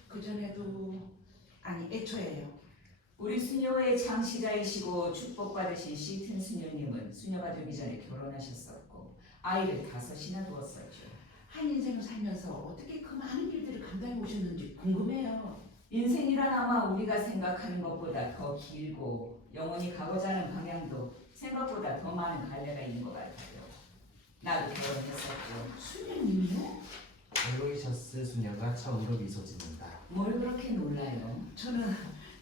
그 전에도 아니 애초에요. 우리 수녀의 창시자이시고 축복받으신 시튼 수녀님은 수녀가 되기 전에 결혼하셨었고 아이를 5이나 두었었죠. 한 인생을 살면서 어떻게 그 많은 일들을 감당해 오셨는지 궁금해요. 인생이란 아마 우리가 생각하는 것보다 더 길고 영원히 가고자 하는 방향도 생각보다 더 많은 갈래가 있는 것 같아요. 나도 결혼했었죠. 수녀님이요? 엘로이셔스 수녀가 처음으로 미소 짓는다. 뭘 그렇게 놀라요? 저는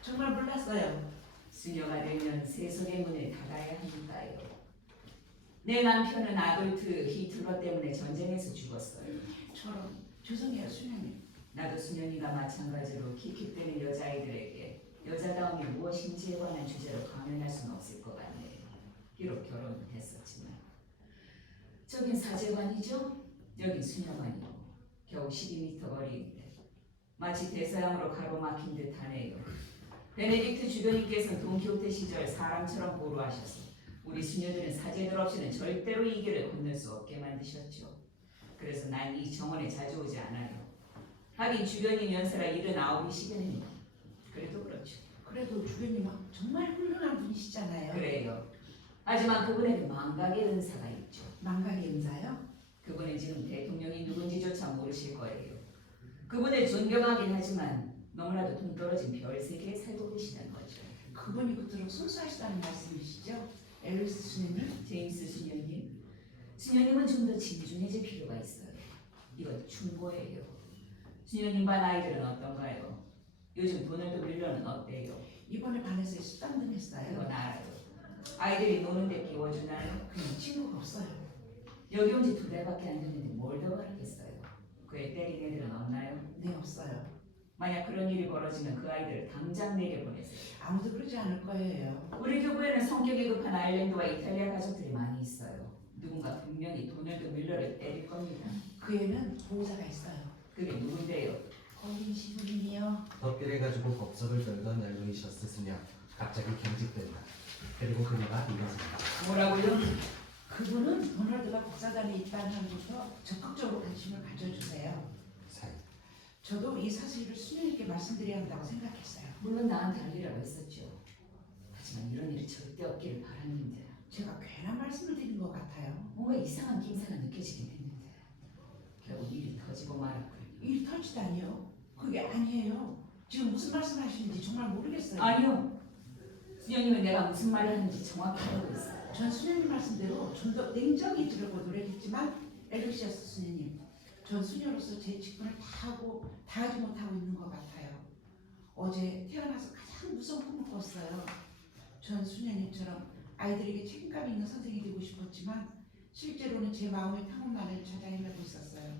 정말 몰랐어요. 수녀가 되면 세속의 문을 닫아야 하니까요. 내 남편은 아돌트 히틀러 때문에 전쟁에서 죽었어요. 저런 죄송해요 수녀님. 나도 수녀님과 마찬가지로 킥킥대는 여자아이들에게 여자다움이 무엇인지에 관한 주제로 강연할 수는 없을 것 같네요. 비록 결혼은 했었지만. 저긴 사제관이죠? 여긴 수녀관이고 겨우 12m 거리인데 마치 대서양으로 가로막힌 듯하네요. 베네딕트 주교님께서는 돈키호테 시절 사람처럼 보루하셔서 우리 수녀들은 사제들 없이는 절대로 이 길을 건널 수 없게 만드셨죠. 그래서 난 이 정원에 자주 오지 않아요. 하긴 주교님 연세가 79이시겠네요. 그래도 그렇죠. 그래도 주교님은 정말 훌륭한 분이시잖아요. 그래요. 하지만 그분에게 망각의 은사가 있죠. 망각의 은사요? 그분은 지금 대통령이 누군지조차 모르실 거예요. 그분을 존경하긴 하지만 너무나도 동떨어진 별 세계에 살고 계시는 거죠. 그분이 그토록 순수하시다는 말씀이시죠? 앨리스 수녀님? 제임스 수녀님, 수녀님은 좀 더 진중해질 필요가 있어요. 이건 충고예요. 수녀님 반 아이들은 어떤가요? 요즘 도널드 밀러는 어때요? 이번에 반에서 10단 했어요. 그건 알아요. 아이들이 노는데 끼워주나요? 그냥 친구가 없어요. 여기 온 지 2달밖에 안 됐는데 뭘 더 바라겠어요? 그애 때린 애들은 없나요? 네, 없어요. 만약 그런 일이 벌어지면 그 아이들을 당장 내게 보내세요. 아무도 그러지 않을 거예요. 우리 교구에는 성격이 급한 아일랜드와 이탈리아 가족들이 많이 있어요. 누군가 분명히 도널드 밀러를 때릴 겁니다. 그 애는 보호자가 있어요. 그게 누군데요? 어린 시부님이요. 덮개해가지고 법석을 떨던 엘로이셔스 수녀 갑자기 경직된다. 그리고 그녀가 이어진다. 뭐라고요? 그분은 도널드가 국사단에 있다는 한부터 적극적으로 관심을 가져주세요. 사이. 저도 이 사실을 수녀님께 말씀드려야 한다고 생각했어요. 물론 나한테 할 일이라고 했었죠. 하지만 이런 일이 절대 없기를 바랐는데 제가 괜한 말씀을 드린 것 같아요. 뭔가 이상한 김새가 느껴지긴 했는데 결국 일이 터지고 말았군요. 일이 터지다니요? 그게 아니에요. 지금 무슨 말씀하시는지 정말 모르겠어요. 아니요. 수녀님은 내가 무슨 말을 하는지 정확히 알고 있어요. 전 수녀님 말씀대로 좀 더 냉정히 들으려고 노력했지만 엘리시아스 수녀님, 전 수녀로서 제 직분을 다 하지 못하고 있는 것 같아요. 어제 태어나서 가장 무서운 꿈을 꿨어요. 전 수녀님처럼 아이들에게 책임감 있는 선생이 되고 싶었지만 실제로는 제 마음의 평온만을 찾아 헤매고 있었어요.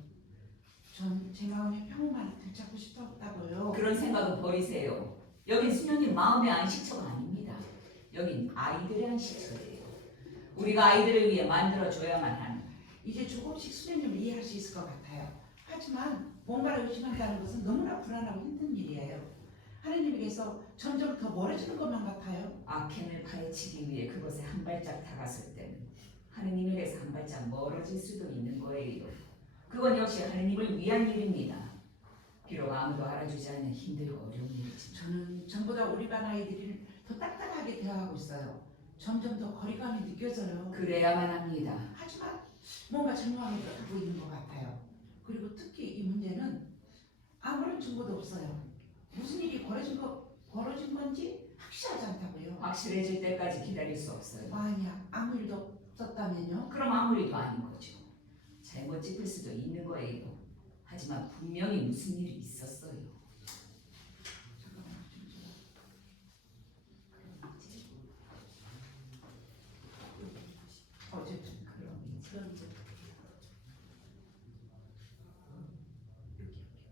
전 제 마음의 평온만을 되찾고 싶었다고요. 그런 생각은 버리세요. 여긴 수녀님 마음의 안식처가 아닙니다. 여긴 아이들의 안식처예요. 우리가 아이들을 위해 만들어줘야만 하는. 이제 조금씩 수녀님을 이해할 수 있을 것 같아요. 하지만 뭔가를 의심한다는 것은 너무나 불안하고 힘든 일이에요. 하느님에게서 점점 더 멀어지는 것만 같아요. 악행을 파헤치기 위해 그곳에 한 발짝 다갔을 때는 하느님에게서 한 발짝 멀어질 수도 있는 거예요. 그건 역시 하느님을 위한 일입니다. 비록 아무도 알아주지 않는 힘들고 어려운 일이지만 저는 전보다 우리 반 아이들을 더 딱딱하게 대화하고 있어요. 점점 더 거리감이 느껴져요. 그래야만 합니다. 하지만 뭔가 전무하게 하고 있는 것 같아요. 그리고 특히 이 문제는 아무런 증거도 없어요. 무슨 일이 벌어진 건지 확실하지 않다고요. 확실해질 때까지 기다릴 수 없어요. 만약 아무 일도 없었다면요? 그럼 아무 일도 아닌 거죠. 잘못 짚을 수도 있는 거예요. 하지만 분명히 무슨 일이 있었어요. 잠깐만요. 어쨌든 그럼 이제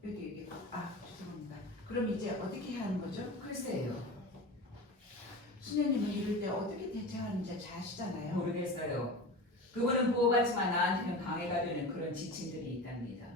여기 죄송합니다. 그럼 이제 어떻게 해야 하는 거죠? 글쎄요. 수녀님은 이럴 때 어떻게 대처하는지 잘 아시잖아요. 모르겠어요. 그분은 보호받지만 나한테는 방해가 되는 그런 지침들이 있답니다.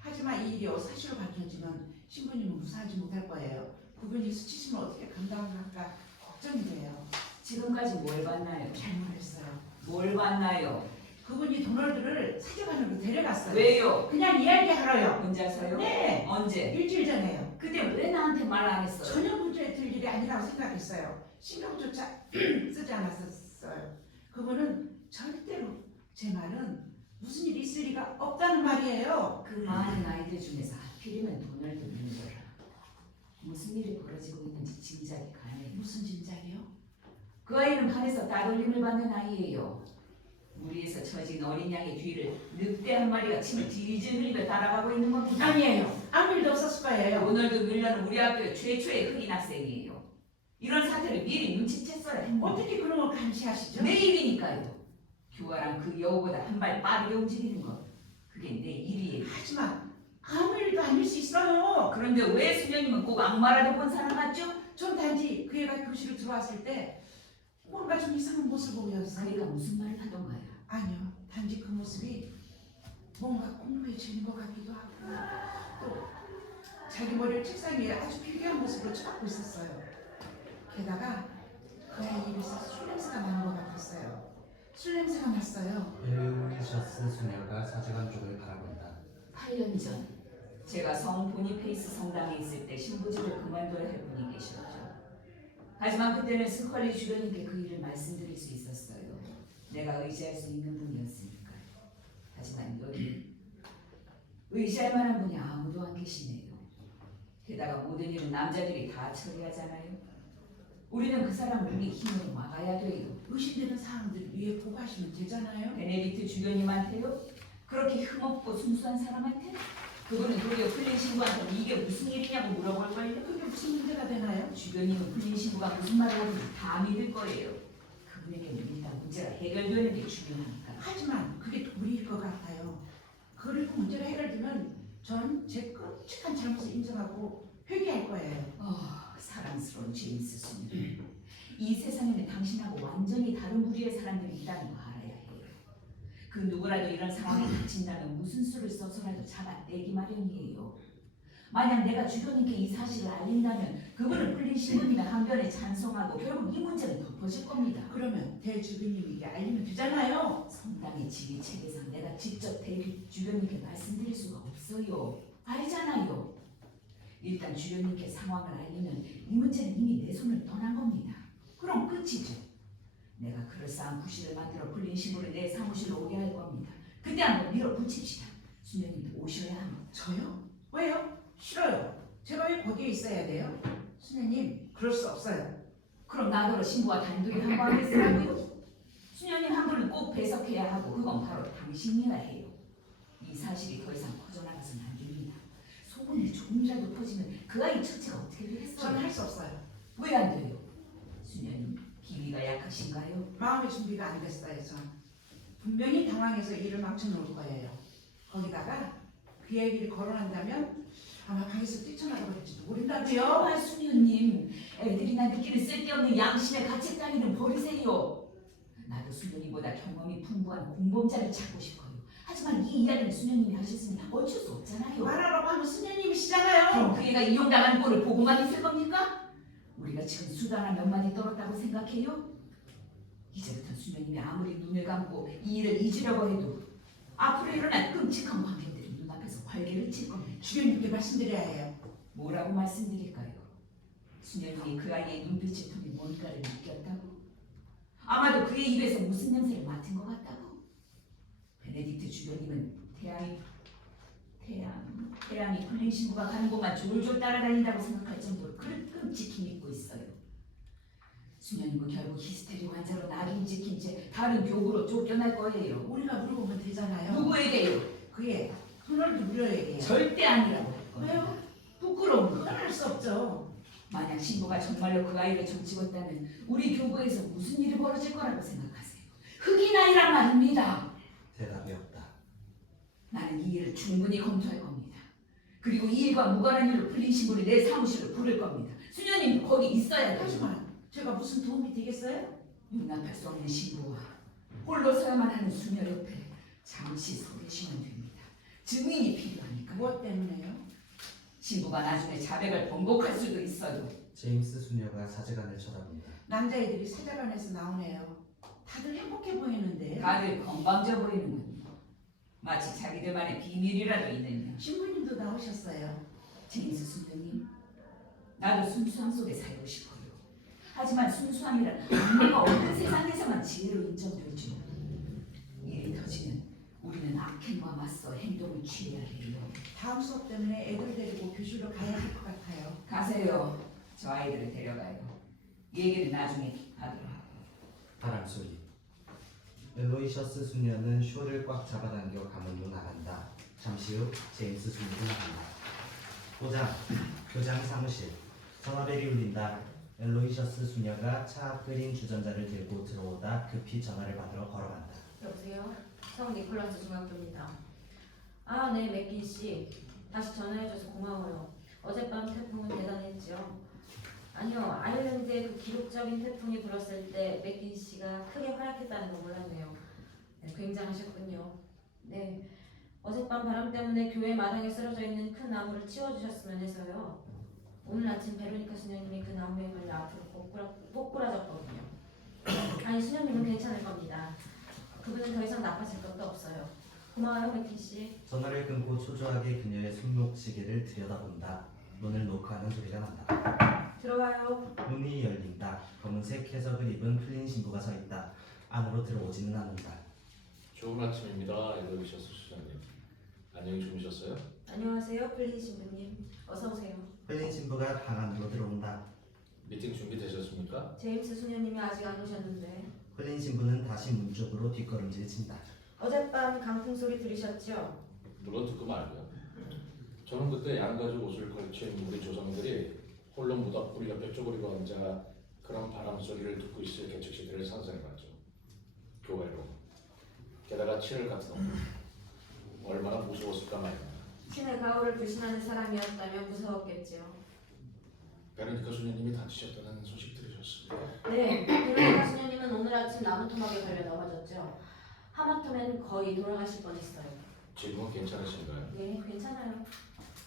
하지만 이 일이 사실로 밝혀지면 신부님은 무사하지 못할 거예요. 그분이 수치심을 어떻게 감당할까 걱정이 돼요. 지금까지 뭘 봤나요? 잘못했어요. 뭘 봤나요? 그분이 도널드를 사제관으로 데려갔어요. 왜요? 그냥 이야기하러요. 혼자서요? 네. 언제? 일주일 전에요. 그때 왜 나한테 말 안 했어요? 전혀 문제에 들 일이 아니라고 생각했어요. 신경조차 쓰지 않았었어요. 그분은 절대로 제 말은 무슨 일이 있을 리가 없다는 말이에요. 그 많은 아이들 중에서 하필이면 도널드 윈더라. 무슨 일이 벌어지고 있는지 짐작이 가네요. 무슨 짐작이요? 그 아이는 반에서 따돌림을 받는 아이예요. 무리에서 처진 어린 양의 뒤를 늑대 한 마리가 침을 질질 흘리며 따라가고 있는 겁니다. 아니에요. 아무 일도 없었을 거예요. 도널드 밀러는 우리 학교의 최초의 흑인 학생이에요. 이런 사태를 미리 눈치챘어야 했는데 어떻게 그런 걸 감시하시죠? 내 일이니까요. 교화랑 그 여우보다 한 발 빠르게 움직이는 것, 그게 내 일이에요. 하지만 아무 일도 아닐 수 있어요. 그런데 왜 수녀님은 꼭 악마라도 본 사람 같죠? 전 단지 그 애가 교실을 들어왔을 때 뭔가 좀 이상한 모습을 보였어요. 그애가 무슨 말을 하던가요? 아니요. 단지 그 모습이 뭔가 공부에 지는 것 같기도 하고 또 자기 머리를 책상 위에 아주 필요한 모습으로 쳐박고 있었어요. 게다가 그 아이 입에서 술 냄새가 나는 것 같았어요. 술 냄새가 났어요. 헬리셔스 수녀가 사제관 쪽을 바라본다. 8년 전 제가 성 보니페이스 성당에 있을 때 신부집을 그만둬야 할 분이 계셨죠. 하지만 그때는 스컬리 주변님께 그 일을 말씀드릴 수 있었어요. 내가 의지할 수 있는 분이었으니까요. 하지만 여기 의지할 만한 분이 아무도 안 계시네요. 게다가 모든 일은 남자들이 다 처리하잖아요. 우리는 그 사람을 우리 힘으로 막아야 돼요. 의심되는 사항들 위에 보고하시면 되잖아요. 베네딕트 주교님한테요? 그렇게 힘없고 순수한 사람한테? 그분은 도리어 플린 신부한테 이게 무슨 일이냐고 물어볼걸요? 그게 무슨 문제가 되나요? 주교님은 플린 신부가 무슨 말을 하든지 다 믿을 거예요. 그분에게는 일단 문제가 해결되는 게 중요하니까. 하지만 그게 도리일 것 같아요. 그리고 문제가 해결되면 전 제 끔찍한 잘못을 인정하고 회개할 거예요. 사랑스러운 제임스 스님. 이 세상에는 당신하고 완전히 다른 부류의 사람들이 있다는 거 알아야 해요. 그 누구라도 이런 상황에 닥친다면 무슨 수를 써서라도 잡아내기 마련이에요. 만약 내가 주교님께 이 사실을 알린다면 그분은 풀린 신부님의 항변에 찬성하고 결국 이 문제는 덮어질 겁니다. 그러면 대주교님에게 알리면 되잖아요. 성당의 지휘 체계상 내가 직접 주교님께 말씀드릴 수가 없어요. 알잖아요. 일단 주교님께 상황을 알리면 이 문제는 이미 내 손을 떠난 겁니다. 그럼 끝이죠. 내가 그럴싸한 구실을 만들어 불린 신부를 내 사무실로 오게 할 겁니다. 그때 한번 밀어붙입시다. 수녀님도 오셔야 합니다. 저요? 왜요? 싫어요. 제가 왜 거기에 있어야 돼요? 수녀님, 그럴 수 없어요. 그럼 나더러 신부와 단둘이 한번하겠어요? 수녀님 한분은 꼭 배석해야 하고 그건 바로 당신이라 해요. 이 사실이 더 이상 퍼져나가서는 안 됩니다. 소문이 조금이라도 퍼지면 그 아이 처치가 어떻게 저는 되겠어요? 할 수 없어요. 왜 안 돼요? 수녀님 기위가 약하신가요? 마음의 준비가 안 됐어요, 전. 분명히 당황해서 일을 망쳐놓을 거예요. 거기다가 그 얘기를 거론한다면 아마 방에서 뛰쳐나가 버릴지도 모른다고요. 제발 수녀님, 애들이나 느끼는 쓸데없는 양심의 가책 따위는 버리세요. 나도 수녀님보다 경험이 풍부한 공범자를 찾고 싶어요. 하지만 이 이야기는 수녀님이 하셨으니 어쩔 수 없잖아요. 말하라고 하면 그럼 수녀님이시잖아요. 그 애가 이용당하는 꼴을 보고만 있을 겁니까? 우리가 지금 수도 하나 몇 마디 떨었다고 생각해요? 이제부터 수녀님이 아무리 눈을 감고 이 일을 잊으려고 해도 앞으로 일어날 끔찍한 광경들이 눈앞에서 활개를 칠 겁니다. 주교님께 말씀드려야 해요. 뭐라고 말씀드릴까요? 수녀님이 그 아이의 눈빛을 통해 뭔가를 느꼈다고? 아마도 그의 입에서 무슨 냄새를 맡은 것 같다고? 베네딕트 주교님은 태양이 풀린 신부가 가는 곳만 졸졸 따라다닌다고 생각할 정도로 그를 끔찍히 믿고 있어요. 수녀님은 결국 히스테리 환자로 낙인 찍힌 채 다른 교구로 쫓겨날 거예요. 우리가 물어보면 되잖아요. 누구에게요? 그의 도널드 무료에게요. 절대 아니라고 할 거예요. 왜요? 부끄러운 거. 그건 할 수 없죠. 만약 신부가 정말로 그 아이를 젖찍었다면 우리 교부에서 무슨 일이 벌어질 거라고 생각하세요? 흑인 아이란 말입니다. 대답이 없다. 나는 이 일을 충분히 검토할 겁니다. 그리고 이 일과 무관한 일로 풀린 신부를 내 사무실로 부를 겁니다. 수녀님도 거기 있어야 돼요. 하지만 제가 무슨 도움이 되겠어요? 용납할 수 없는 신부와 홀로 서야만 하는 수녀 옆에 잠시 서 계시면 됩니다. 증인이 필요하니까. 무엇 때문에요? 신부가 나중에 자백을 번복할 수도 있어요. 제임스 수녀가 사제관을 쳐다본다. 남자애들이 사자관에서 나오네요. 다들 행복해 보이는데. 다들 건방져 보이는군요. 마치 자기들만의 비밀이라도 있는 양. 신부님도 나오셨어요. 제임스 수녀님, 나도 순수함 속에 살고 싶어요. 하지만 순수함이란 악마가 없는 세상에서만 지혜로 인정되죠. 일이 터지면 우리는 악행과 맞서 행동을 취해야 해요. 다음 수업 때문에 애들 데리고 교실로 가야 할 것 같아요. 가세요. 저 아이들을 데려가요. 얘기는 나중에 하도록 하고. 바람소리. 엘로이셔스 수녀는 쇼를 꽉 잡아당겨 가문으로 나간다. 잠시 후 제임스 수녀도 나간다. 교장 사무실. 전화벨이 울린다. 엘로이셔스 수녀가 차 앞 끓인 주전자를 들고 들어오다 급히 전화를 받으러 걸어간다. 여보세요? 성 니콜라스 중학교입니다. 아, 네, 맥긴 씨. 다시 전화해줘서 고마워요. 어젯밤 태풍은 대단했죠. 아니요, 아일랜드에 그 기록적인 태풍이 불었을 때 맥긴 씨가 크게 활약했다는 거 몰랐네요. 네, 굉장하셨군요. 네, 어젯밤 바람 때문에 교회 마당에 쓰러져 있는 큰 나무를 치워주셨으면 해서요. 오늘 아침 베로니카 수녀님이 그 나무에 걸려 앞으로 꼬꾸라졌거든요. 아니, 수녀님은 괜찮을 겁니다. 그분은 더 이상 나빠질 것도 없어요. 고마워요, 맥킨 씨. 전화를 끊고 초조하게 그녀의 손목시계를 들여다본다. 눈을 녹화하는 소리가 난다. 들어가요. 문이 열린다. 검은색 캐석을 입은 플린 신부가 서 있다. 안으로 들어오지는 않는다. 좋은 아침입니다, 엘로이셔스 수장님. 안녕히 주무셨어요? 안녕하세요, 플린 신부님. 어서 오세요. 플린 신부가 방 안으로 들어온다. 미팅 준비되셨습니까? 제임스 수녀님이 아직 안 오셨는데 플린 신부는 다시 문 쪽으로 뒷걸음질 친다. 어젯밤 강풍 소리 들으셨죠? 물론 듣고 말고요. 저는 그때 양가죽 옷을 걸친 우리 조상들이 홀로 무덤 옆에 쪼그리고 앉아 그런 바람 소리를 듣고 있을 개척시대를 상상해봤죠. 교회로. 게다가 7월 같은 얼마나 무서웠을까 말입니다. 신의 가호를 불신하는 사람이었다면 무서웠겠지요. 베로니카 수녀님이 다치셨다는 소식 들으셨습니까? 네, 베로니카 수녀님은 오늘 아침 나무 토막에 걸려 넘어졌죠. 하마터면 거의 돌아가실 뻔했어요. 지금은 괜찮으신가요? 네, 괜찮아요.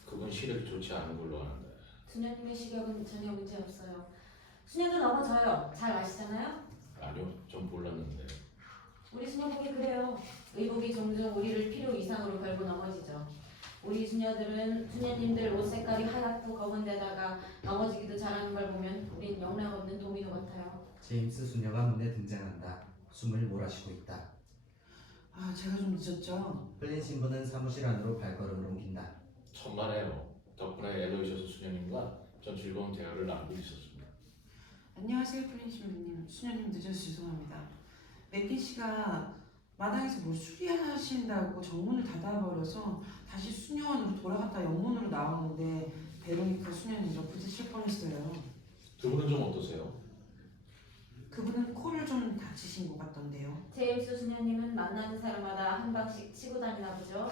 그분 시력이 좋지 않은 걸로 아는데. 수녀님의 시력은 전혀 문제 없어요. 수녀도 넘어져요. 잘 아시잖아요? 아니요, 전 몰랐는데. 우리 수녀복이 그래요. 의복이 종종 우리를 필요 이상으로 걸고 넘어지죠. 우리 수녀들은 수녀님들 옷 색깔이 하얗고 검은 데다가 넘어지기도 잘하는 걸 보면 우린 영락 없는 도미노 같아요. 제임스 수녀가 문에 등장한다. 숨을 몰아쉬고 있다. 아, 제가 좀 늦었죠? 플린 신부는 사무실 안으로 발걸음을 옮긴다. 천만에요. 덕분에 엘로이셔스 수녀님과 전 즐거운 대화를 나누고 있었습니다. 안녕하세요, 플린 신부님. 수녀님 늦어서 죄송합니다. 맥긴 씨가 마당에서 뭘 수리하신다고 정문을 닫아버려서 다시 수녀원으로 돌아갔다 영문으로 나오는데 베로니카 수녀님이랑 부딪힐 뻔했어요. 두 분은 좀 어떠세요? 그분은 코를 좀 다치신 것 같던데요. 제임스 수녀님은 만나는 사람마다 한 방씩 치고 다니나 보죠?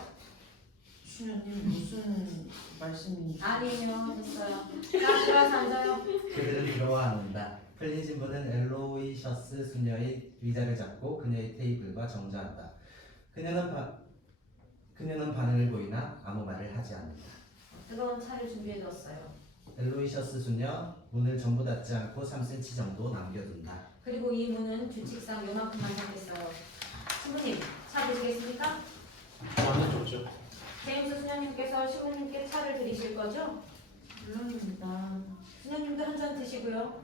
수녀님 무슨 말씀인지. 아니에요, 됐어요. 자, 들어와서 앉아요. 그들은 들어와 앉는다. 플린 신부는 엘로이셔스 수녀의 의자를 잡고 그녀의 테이블과 정좌한다. 그녀는 반응을 보이나 아무 말을 하지 않는다. 뜨거운 차를 준비해뒀어요. 엘로이셔스 수녀 문을 전부 닫지 않고 3cm 정도 남겨둔다. 그리고 이 문은 규칙상 요만큼만 닫겠어요. 신부님, 차 드시겠습니까? 완전 좋죠. 제임스 수녀님께서 신부님께 차를 드리실 거죠? 물론입니다. 수녀님도 한 잔 드시고요.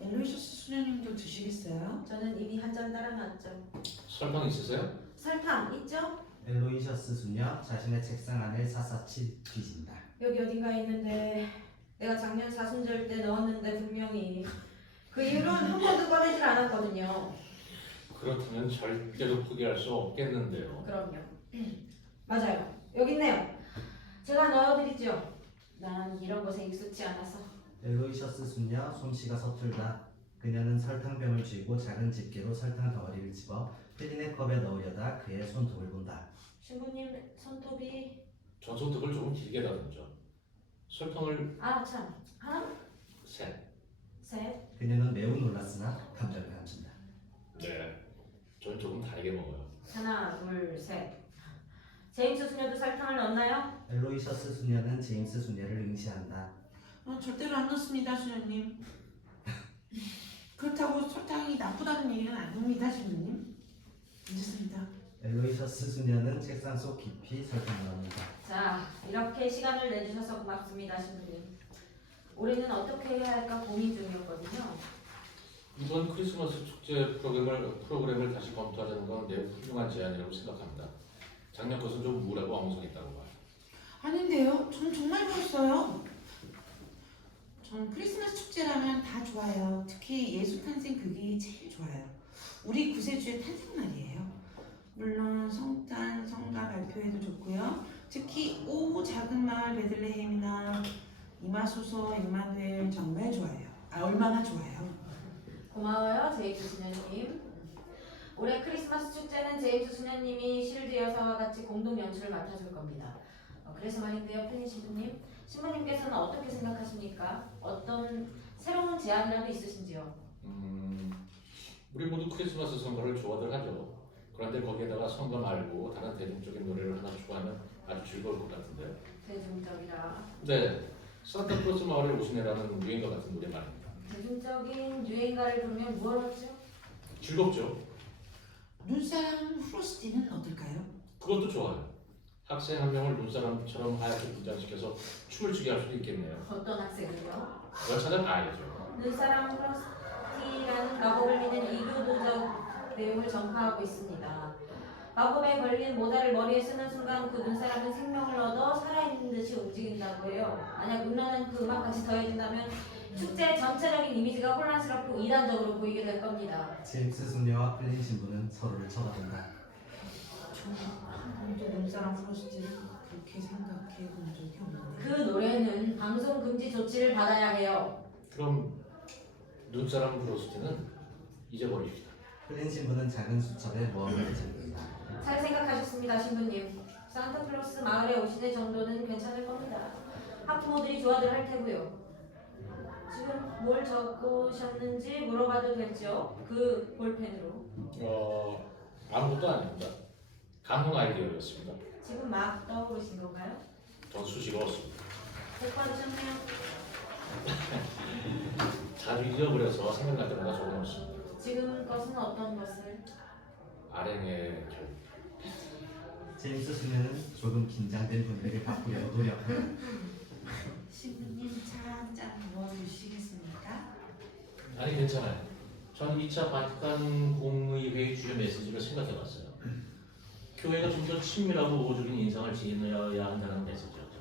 엘로이셔스 수녀님도 드시겠어요? 저는 이미 한 잔 따라놨죠. 설탕 있으세요? 설탕 있죠? 엘로이셔스 수녀 자신의 책상 안을 샅샅이 뒤진다. 여기 어딘가에 있는데 내가 작년 사순절 때 넣었는데 분명히 그 이후로는 한 번도 꺼내질 않았거든요. 그렇다면 절대로 포기할 수 없겠는데요. 그럼요. 맞아요. 여기 있네요. 제가 넣어드리죠. 난 이런 것에 익숙치 않아서. 엘로이셔스 수녀 솜씨가 서툴다. 그녀는 설탕병을 쥐고 작은 집게로 설탕 덩어리를 집어 플린의 컵에 넣으려다 그의 손톱을 본다. 신부님 손톱이 전소득을 조금 길게 다듬죠. 설탕을 아 참. 하나, 셋. 셋. 그녀는 매우 놀랐으나 감정을 감춘다. 네. 전 조금 달게 먹어요. 하나, 둘, 셋. 제임스 수녀도 설탕을 넣었나요? 엘로이셔스 수녀는 제임스 수녀를 응시한다. 절대로 안 넣습니다, 수녀님. 그렇다고 설탕이 나쁘다는 얘기는 아닙니다, 수녀님. 괜찮습니다. 엘로이셔스 수녀는 책상 속 깊이 설탕을 넣는다. 자, 이렇게 시간을 내주셔서 고맙습니다, 신부님. 올해는 어떻게 해야 할까 고민 중이었거든요. 이번 크리스마스 축제 프로그램을 다시 검토하자는 건 매우 훌륭한 제안이라고 생각합니다. 작년 것은 좀 우울하고 엉성했다고 봐요. 아닌데요. 전 정말 좋았어요. 전 크리스마스 축제라면 다 좋아요. 특히 예수 탄생 그게 제일 좋아요. 우리 구세주의 탄생날이에요. 물론 성탄, 성가 발표회도 좋고요. 특히 오 작은 마을 베들레헴이나 이마소서 임마누엘 정말 좋아요. 얼마나 좋아요. 고마워요, 제임스 수녀님. 올해 크리스마스 축제는 제임스 수녀님이 실드 여사와 같이 공동 연출을 맡아줄 겁니다. 그래서 말인데요, 플린 신부님. 신부님께서는 어떻게 생각하십니까? 어떤 새로운 제안이라도 있으신지요? 우리 모두 크리스마스 선거를 좋아들 하죠. 그런데 거기에다가 선거 말고 다른 대중적인 노래를 하나 추가하면 아주 즐거울 것 같은데요. 대중적이라. 네, 산타크로스 마을에 오시네라는 유행가 같은 노래 말입니다. 대중적인 유행가를 부르면 무엇이죠? 즐겁죠? 눈사람 프로스티는 어떨까요? 그것도 좋아요. 학생 한 명을 눈사람처럼 하얗게 분장시켜서 춤을 추게 할 수도 있겠네요. 어떤 학생을요? 그걸 찾아봐야죠. 눈사람 프로스티라는 마법을 믿는 이교도적 내용을 전파하고 있습니다. 마법에 걸린 모자를 머리에 쓰는 순간 그 눈사람은 생명을 얻어 살아있는 듯이 움직인다고 해요. 만약 음란한 그 음악까지 더해진다면 축제 전체적인 이미지가 혼란스럽고 이단적으로 보이게 될 겁니다. 제임스 수녀와 플린 신부는 서로를 쳐다본다. 한 번도 눈사람 프로스티를 그렇게 생각해 본 적이 없는데. 그 노래는 방송 금지 조치를 받아야 해요. 그럼 눈사람 브로스티는 잊어버립시다. 플린 신부는 작은 수첩에 무언가를 적는다. 잘 생각하셨습니다, 신부님. 산타클로스 마을에 오시는 정도는 괜찮을 겁니다. 학부모들이 좋아들 할 테고요. 지금 뭘 적으셨는지 물어봐도 되죠? 그 볼펜으로. 아무것도 아닙니다. 감동 아이디어였습니다. 지금 막 떠오르신 건가요? 전 수식어였습니다. 복 받으셨네요. 자주 잊어버려서 생각날 때마다 적어놓습니다. 지금 것은 어떤 것을? 아랭의 결. 제임스 수녀는 조금 긴장된 분위기를 바꾸려고 노력한다. 신부님 차 한 잔 부어주시겠습니까? 아니 괜찮아요. 전 2차 바티칸 공의회의 주요 메시지를 생각해봤어요. 교회가 좀 더 친밀하고 우호적인 인상을 지녀야 한다는 메시지였죠.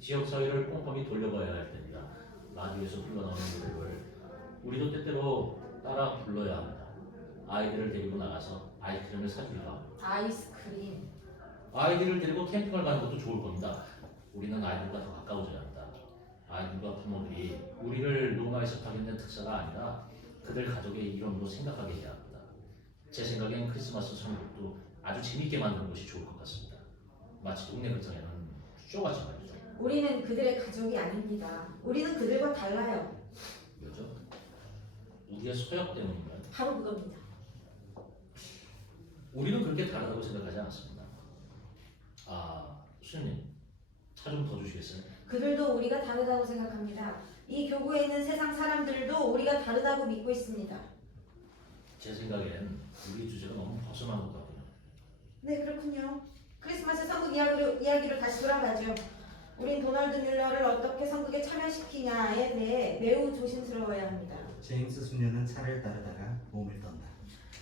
지역사회를 꼼꼼히 돌려봐야 할 때입니다. 라디오에서 흘러나오는 노래를 우리도 때때로 따라 불러야 합니다. 아이들을 데리고 나가서 아이스크림을 사주기도 합니다. 아이스크림. 아이들을 데리고 캠핑을 가는 것도 좋을 겁니다. 우리는 아이들과 더 가까워져야 합니다. 아이들과 부모들이 우리를 로마에서 파견된 특사가 아니라 그들 가족의 일원으로 생각하게 해야 합니다. 제 생각엔 크리스마스 선곡도 아주 재밌게 만드는 것이 좋을 것 같습니다. 마치 동네 극장에는 쇼같이 말이죠. 우리는 그들의 가족이 아닙니다. 우리는 그들과 달라요. 왜죠? 우리의 서역 때문인가요? 바로 그겁니다. 우리는 그렇게 다르다고 생각하지 않습니다. 수님, 차 좀 더 주시겠어요? 그들도 우리가 다르다고 생각합니다. 이 교구에 있는 세상 사람들도 우리가 다르다고 믿고 있습니다. 제 생각엔 우리 주제가 너무 벗어난 것 같군요. 네, 그렇군요. 크리스마스 선극 이야기로 다시 돌아가죠. 우린 도널드 뮬러를 어떻게 선극에 참여시키냐에 대해 매우 조심스러워야 합니다. 제임스 수녀는 차를 따르다가 몸을 떤다.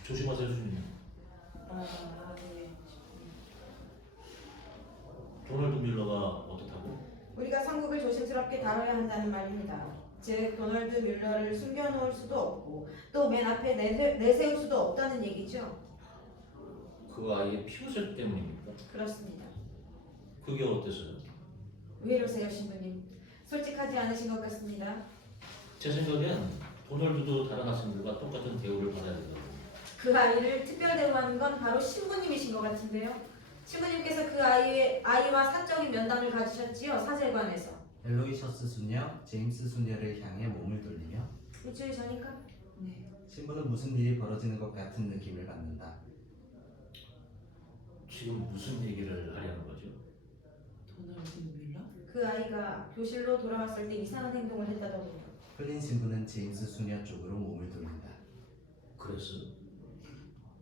조심하세요, 수님. 네. 도널드 뮬러가 어떻다고? 우리가 선극을 조심스럽게 다뤄야 한다는 말입니다. 즉 도널드 뮬러를 숨겨놓을 수도 없고 또 맨 앞에 내세울 수도 없다는 얘기죠. 그 아이의 피부색 때문입니까? 그렇습니다. 그게 어때서요? 왜 이러세요, 신부님? 솔직하지 않으신 것 같습니다. 제 생각엔 도널드도 다른 학생들과 똑같은 대우를 받아야 된다고. 그 아이를 특별 대우하는 건 바로 신부님이신 것 같은데요. 신부님께서 그 아이와 사적인 면담을 가지셨지요. 사제관에서. 엘로이셔스 수녀, 제임스 수녀를 향해 몸을 돌리며 일주일 전인가? 네. 신부는 무슨 일이 벌어지는 것 같은 느낌을 받는다. 지금 무슨 얘기를 하려는 거죠? 도널드 뮬러? 그 아이가 교실로 돌아왔을 때 이상한 행동을 했다더군요. 흘린 신부는 제임스 수녀 쪽으로 몸을 돌린다. 그래서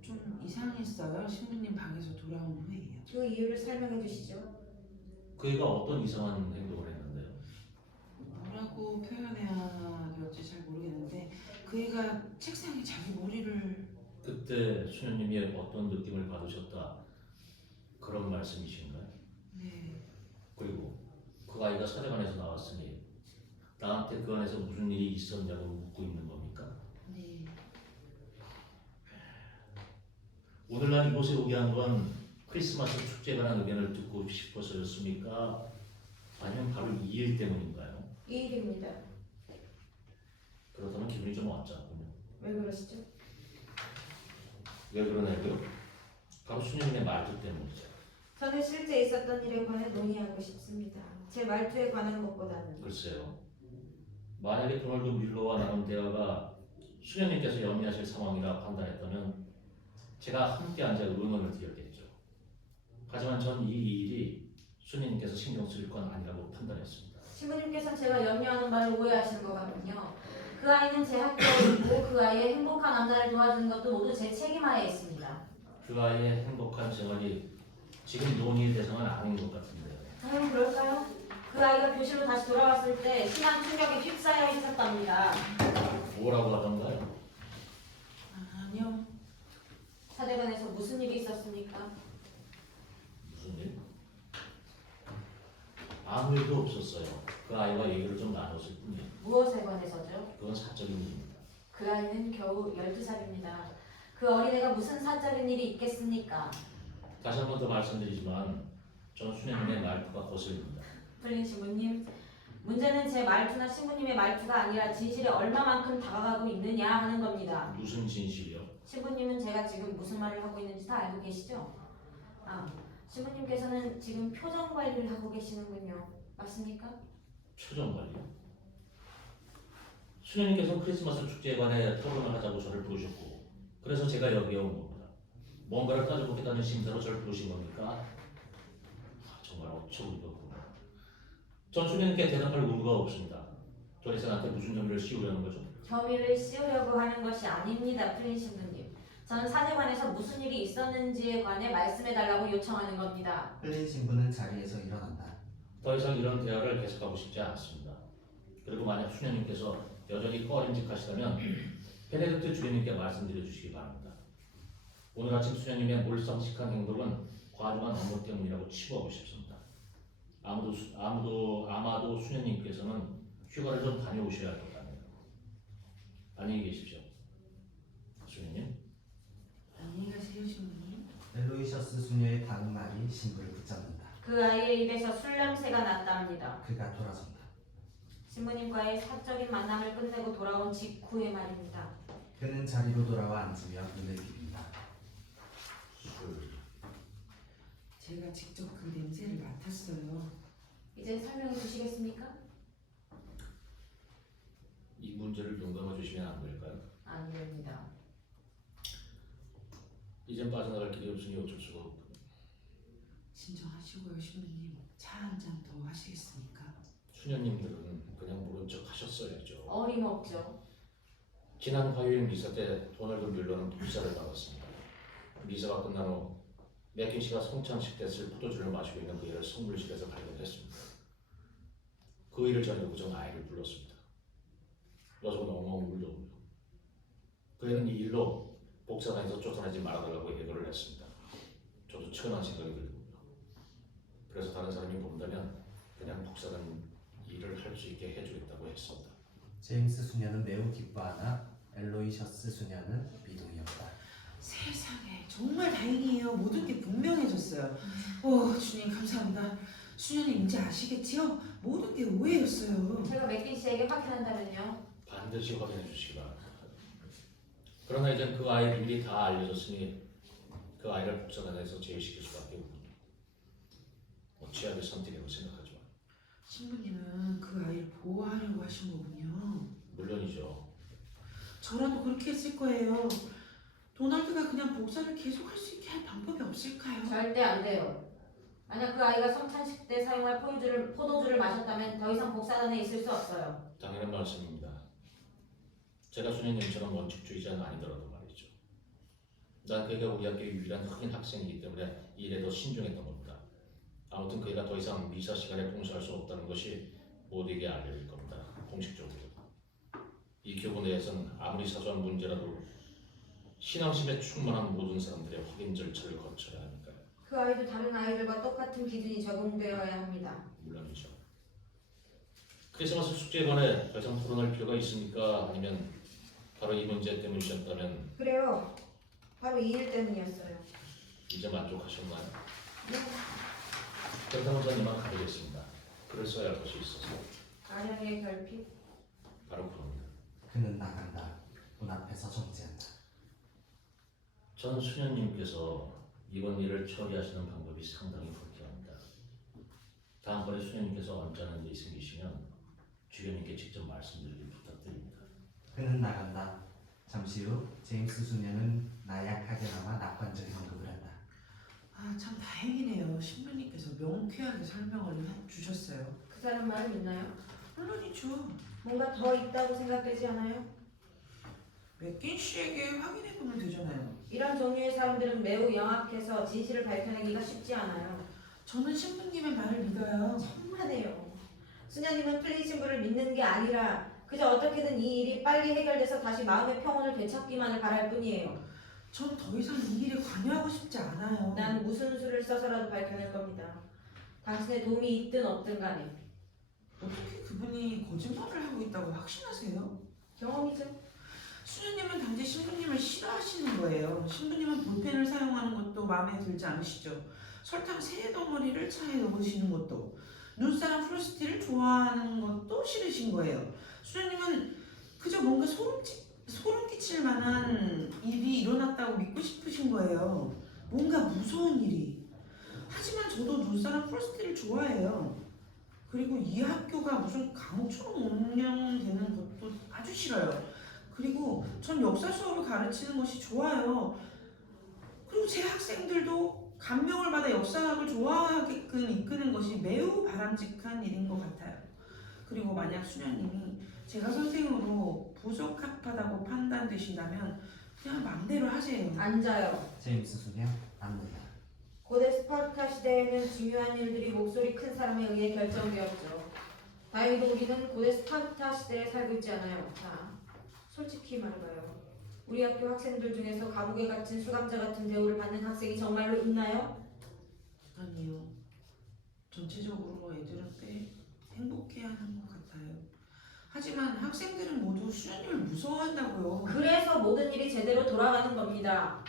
좀 이상했어요. 신부님 방에서 돌아온 후에요. 그 이유를 설명해 주시죠. 그 애가 어떤 이상한 행동을 했는데요? 뭐라고 표현해야 될지 잘 모르겠는데 그 애가 책상에 자기 머리를 그때 수녀님이 어떤 느낌을 받으셨다 그런 말씀이신가요? 네. 그리고 그 아이가 사제관에서 나왔으니 나한테 그 안에서 무슨 일이 있었냐고 묻고 있는 겁니까? 네. 오늘날 이곳에 오게 한 건 크리스마스 축제에 관한 의견을 듣고 싶어서였습니까? 아니면 바로 이 일 때문인가요? 이 일입니다. 그렇다면 기분이 좀 언짢군요. 왜 그러시죠? 왜 그러냐고요? 바로 수녀님의 말투 때문이죠. 저는 실제 있었던 일에 관해 논의하고 싶습니다. 제 말투에 관한 것보다는. 글쎄요. 만약에 도널드 뮬러와 나눈 대화가 수녀님께서 염려하실 상황이라 판단했다면 제가 함께 앉아 의논을 드렸겠죠. 하지만 전 이 일이 수녀님께서 신경 쓸 건 아니라고 판단했습니다. 신부님께서는 제가 염려하는 바를 오해하시는 것 같군요. 그 아이는 제 학교에 있고 그 아이의 행복한 남자를 도와주는 것도 모두 제 책임하에 있습니다. 그 아이의 행복한 생활이 지금 논의의 대상은 아닌 것 같은데요. 과연 그럴까요? 그 아이가 교실로 다시 돌아왔을 때 심한 충격에 휩싸여 있었답니다. 뭐라고 하던가요? 아니요. 사대관에서 무슨 일이 있었습니까? 무슨 일? 아무 일도 없었어요. 그 아이와 얘기를 좀 나눴을 뿐이에요. 무엇에 관해서죠? 그건 사적인 일입니다. 그 아이는 겨우 12살입니다. 그 어린애가 무슨 사적인 일이 있겠습니까? 다시 한 번 더 말씀드리지만 전 수녀님의 말투가 거슬립니다. 플린 신부님, 문제는 제 말투나 신부님의 말투가 아니라 진실에 얼마만큼 다가가고 있느냐 하는 겁니다. 무슨 진실이요? 신부님은 제가 지금 무슨 말을 하고 있는지 다 알고 계시죠? 신부님께서는 지금 표정 관리를 하고 계시는군요. 맞습니까? 표정 관리요? 수녀님께서 크리스마스 축제에 관해 토론을 하자고 저를 부르셨고 그래서 제가 여기에 온 겁니다. 뭔가를 따져보겠다는 심사로 저를 부르신 겁니까? 정말 어처구니가 없군요. 전 수녀님께 대답할 의무가 없습니다. 도대체 나한테 무슨 혐의를 씌우려는 거죠? 혐의를 씌우려고 하는 것이 아닙니다, 플린 신부님. 저는 사제관에서 무슨 일이 있었는지에 관해 말씀해달라고 요청하는 겁니다. 흘린 신부는 자리에서 일어난다. 더 이상 이런 대화를 계속하고 싶지 않습니다. 그리고 만약 수녀님께서 여전히 꺼림직하시다면 베네딕트 주님께 말씀드려 주시기 바랍니다. 오늘 아침 수녀님의 몰상식한 행동은 과중한 업무 때문이라고 치부하고 싶습니다. 아마도 수녀님께서는 휴가를 좀 다녀오셔야 할 것 같네요. 안녕히 계십시오. 수녀님. 안녕히 가세요, 신부님. 엘로이셔스 수녀의 다음 말이 신부를 붙잡는다. 그 아이의 입에서 술 냄새가 났답니다. 그가 돌아선다. 신부님과의 사적인 만남을 끝내고 돌아온 직후의 말입니다. 그는 자리로 돌아와 앉으며 눈을 비빈다. 술. 제가 직접 그 냄새를 맡았어요. 이제 설명해 주시겠습니까? 이 문제를 눈 감아 주시면 안 될까요? 안 됩니다. 이젠 빠져나갈 길이 없으니 어쩔 수가 없군요. 진정하시고요, 신부님. 차 한 잔 더 하시겠습니까? 수녀님들은 그냥 모른 척 하셨어야죠. 어림없죠. 지난 화요일 미사 때 도널드 뮬러는 불사를 받았습니다. 미사가 끝난 후 맥킨 씨가 성찬식 때 쓸 포도주를 마시고 있는 그 애를 성물실에서 발견했습니다. 그 일을 저희도 그저 아이를 불렀습니다. 여성은 엉엉 울더군요. 그 애는 이 일로 복사관에서 쫓아내지 말아달라고 애도를 했습니다. 저도 천한 생각이 들더군요. 그래서 다른 사람이 본다면 그냥 복사관 일을 할 수 있게 해주겠다고 했습니다. 제임스 수녀는 매우 기뻐하나 엘로이셔스 수녀는 미동이었다. 세상에 정말 다행이에요. 모든 게 분명해졌어요. 주님 감사합니다. 수녀님 이제 아시겠지요? 모든 게 오해였어요. 제가 맥킨 씨에게 확인한다면요. 반드시 확인해 주시기 바랍니다. 그러나 이제 그 아이의 비밀이 다 알려졌으니 그 아이를 복사관에서 제외시킬 수밖에 없군요. 최악의 선택이라고 생각하죠. 신부님은 그 아이를 보호하려고 하신 거군요. 물론이죠. 저라도 그렇게 했을 거예요. 도널드가 그냥 복사를 계속할 수 있게 할 방법이 없을까요? 절대 안 돼요. 만약 그 아이가 성찬식 때 사용할 포도주를 마셨다면 더 이상 복사단에 있을 수 없어요. 당연한 말씀입니다. 제가 수녀님처럼 원칙주의자는 아니더라도 말이죠. 난 그가 우리 학교의 유일한 흑인 학생이기 때문에 이 일에 더 신중했던 겁니다. 아무튼 그가 더 이상 미사 시간에 봉사할 수 없다는 것이 모두에게 알려질 겁니다. 공식적으로. 이 교구 내에서는 아무리 사소한 문제라도 신앙심에 충만한 모든 사람들의 확인 절차를 거쳐야 하니까요. 그 아이도 다른 아이들과 똑같은 기준이 적용되어야 합니다. 물론이죠. 크리스마스 숙제에 관해 더 이상 토론할 필요가 있습니까? 아니면 바로 이 문제 때문이셨다면 그래요. 바로 이 일 때문이었어요. 이제 만족하셨나요? 네. 그렇다면 전 이만 가보겠습니다. 글을 써야 할 것이 있어서. 아량의 결핍. 바로 그럽니다. 그는 나간다. 문 앞에서 정지한다. 전 수녀님께서 이번 일을 처리하시는 방법이 상당히 불쾌합니다. 다음번에 수녀님께서 언짢은 일이 생기시면 주교님께 직접 말씀드리길 부탁드립니다. 그는 나간다. 잠시 후 제임스 수녀는 나약하게나마 낙관적 언급을 한다. 아, 참 다행이네요. 신부님께서 명쾌하게 설명을 해주셨어요. 그 사람 말을 믿나요? 물론이죠. 뭔가 더 있다고 생각되지 않아요? 맥긴 씨에게 확인해보면 되잖아요. 이런 종류의 사람들은 매우 영악해서 진실을 밝혀내기가 쉽지 않아요. 저는 신부님의 말을 믿어요. 천만에요. 수녀님은 플린 신부를 믿는 게 아니라 그저 어떻게든 이 일이 빨리 해결돼서 다시 마음의 평온을 되찾기만을 바랄 뿐이에요. 전 더 이상 이 일에 관여하고 싶지 않아요. 난 무슨 수를 써서라도 밝혀낼 겁니다. 당신의 도움이 있든 없든 간에. 어떻게 그분이 거짓말을 하고 있다고 확신하세요? 경험이죠. 수녀님은 단지 신부님을 싫어하시는 거예요. 신부님은 볼펜을 사용하는 것도 마음에 들지 않으시죠. 설탕 3덩어리를 차에 넣으시는 것도, 눈사람 프로스티를 좋아하는 것도 싫으신 거예요. 수녀님은 그저 뭔가 소름 끼칠 만한 일이 일어났다고 믿고 싶으신 거예요. 뭔가 무서운 일이. 하지만 저도 눈사람 프로스티를 좋아해요. 그리고 이 학교가 무슨 감옥처럼 운영되는 것도 아주 싫어요. 그리고 전 역사 수업을 가르치는 것이 좋아요. 그리고 제 학생들도 감명을 받아 역사학을 좋아하게끔 이끄는 것이 매우 바람직한 일인 것 같아요. 그리고 만약 수녀님이 제가 선생으로 부적합하다고 판단되신다면 그냥 맘대로 하세요. 앉아요. 제임스 수녀 앉는다. 고대 스파르타 시대에는 중요한 일들이 목소리 큰 사람에 의해 결정되었죠. 다행히도 우리는 고대 스파르타 시대에 살고 있지 않아요. 자, 솔직히 말해봐요. 우리 학교 학생들 중에서 감옥에 갇힌 수감자 같은 대우를 받는 학생이 정말로 있나요? 아니요. 전체적으로 애들은 꽤 행복해하는 것 같아요. 하지만 학생들은 모두 수녀님을 무서워한다고요. 그래서 모든 일이 제대로 돌아가는 겁니다.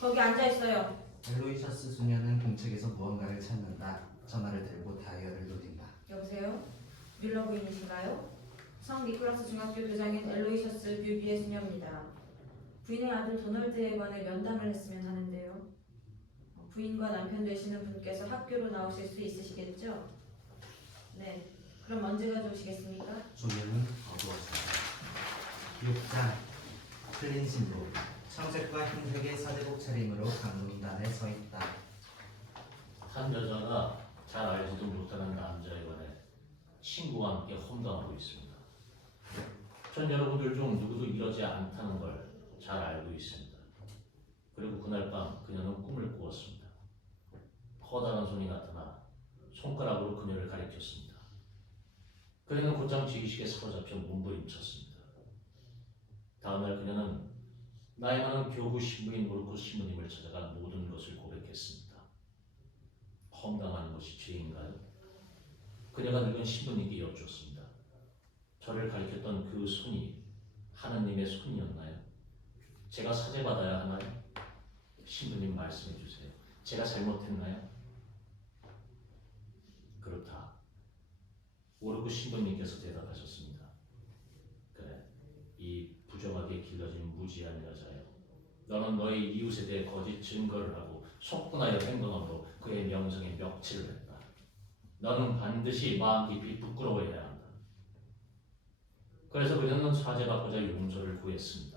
거기 앉아있어요. 엘로이셔스 수녀는 공책에서 무언가를 찾는다. 전화를 들고 다이얼을 돌린다. 여보세요? 뮬러 부인이신가요? 성 니콜라스 중학교 교장인 엘로이셔스 뷰비의 수녀입니다. 부인의 아들 도널드에 관해 면담을 했으면 하는데요. 부인과 남편 되시는 분께서 학교로 나오실 수 있으시겠죠? 네. 그럼 언제가 좋으시겠습니까? 조명은 어두워진다. 6장 틀린 신부 청색과 흰색의 사제복 차림으로 강론단에 서 있다. 한 여자가 잘 알지도 못하는 남자에 관해 친구와 함께 험담하고 있습니다. 전 여러분들 중 누구도 이러지 않다는 걸 잘 알고 있습니다. 그리고 그날 밤 그녀는 꿈을 꾸었습니다. 커다란 손이 나타나 손가락으로 그녀를 가리켰습니다. 그녀는 곧장 지기식에 사로잡혀 몸부림쳤습니다. 다음날 그녀는 나이 많은 교구 신부인 모르코 신부님을 찾아가 모든 것을 고백했습니다. 험담하는 것이 죄인가요? 그녀가 늙은 신부님께 여쭈었습니다. 저를 가리켰던 그 손이 하느님의 손이었나요? 제가 사죄받아야 하나요? 신부님 말씀해 주세요. 제가 잘못했나요? 그렇다. 모르고 신부님께서 대답하셨습니다. 그래, 이 부정하게 길러진 무지한 여자여. 너는 너의 이웃에 대해 거짓 증거를 하고 속군하여 행동함으로 그의 명성에 멱치를 했다. 너는 반드시 마음 깊이 부끄러워해야 한다. 그래서 그녀는 사제가 용서를 구했습니다.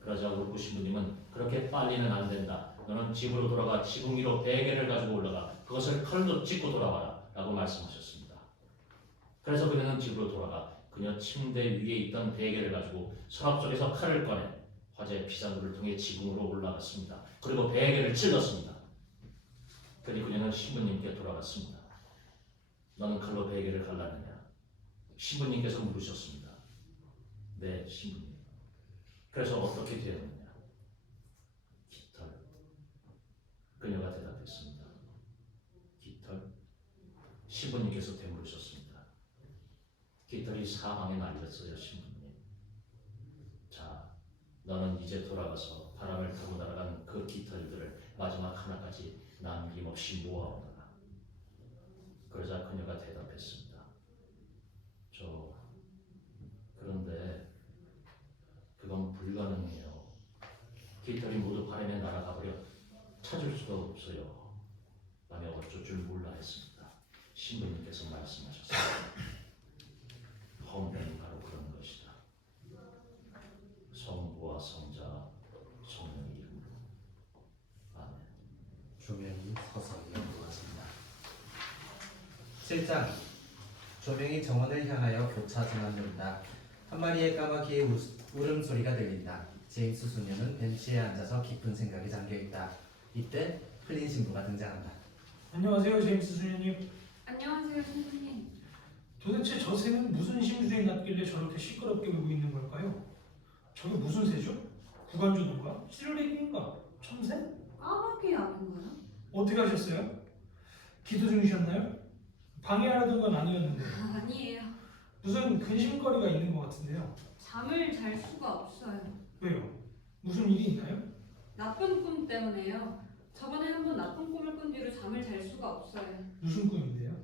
그러자 울프 신부님은 그렇게 빨리는 안 된다. 너는 집으로 돌아가 지붕 위로 베개를 가지고 올라가 그것을 칼로 찢고 돌아와라 라고 말씀하셨습니다. 그래서 그녀는 집으로 돌아가 그녀 침대 위에 있던 베개를 가지고 서랍 속에서 칼을 꺼내 화재 피산구를 통해 지붕으로 올라갔습니다. 그리고 베개를 찔렀습니다. 그리 그녀는 신부님께 돌아갔습니다. 너는 칼로 베개를 갈랐느냐? 신부님께서 물으셨습니다. 네, 신부님. 그래서 어떻게 되었느냐? 깃털. 그녀가 대답했습니다. 깃털? 신부님께서 되물으셨습니다. 깃털이 사방에 날렸어요, 신부님. 자, 너는 이제 돌아가서 바람을 타고 날아간 그 깃털들을 마지막 하나까지 남김없이 모아오너라. 그러자 그녀가 대답했습니다. 그런데 그건 불가능해요. 깃털이 모두 바람에 날아가버려 찾을 수가 없어요. 만약 어쩔 줄 몰라 했습니다. 신부님께서 말씀하셨습니다. 험담이 바로 그런 것이다. 성부와 성자, 성령의 이름으로. 아멘. 조명이 서서히 넘어갔습니다. 7장 조명이 정원을 향하여 교차 지나는다. 한 마리의 까마귀의 울음소리가 들린다. 제임스 수녀는 벤치에 앉아서 깊은 생각에 잠겨있다. 이때 플린 신부가 등장한다. 안녕하세요, 제임스 수녀님. 안녕하세요, 신부님. 도대체 저 새는 무슨 심술이 났길래 저렇게 시끄럽게 울고 있는 걸까요? 저게 무슨 새죠? 구간주도인가? 시르레기인가? 참새? 까마귀 아닌가요? 어떻게 하셨어요? 기도 중이셨나요? 방해하려던 건 아니었는데 아니에요. 무슨 근심거리가 있는 것 같은데요. 잠을 잘 수가 없어요. 왜요? 무슨 일이 있나요? 나쁜 꿈 때문에요. 저번에 한번 나쁜 꿈을 꾼 뒤로 잠을 잘 수가 없어요. 무슨 꿈인데요?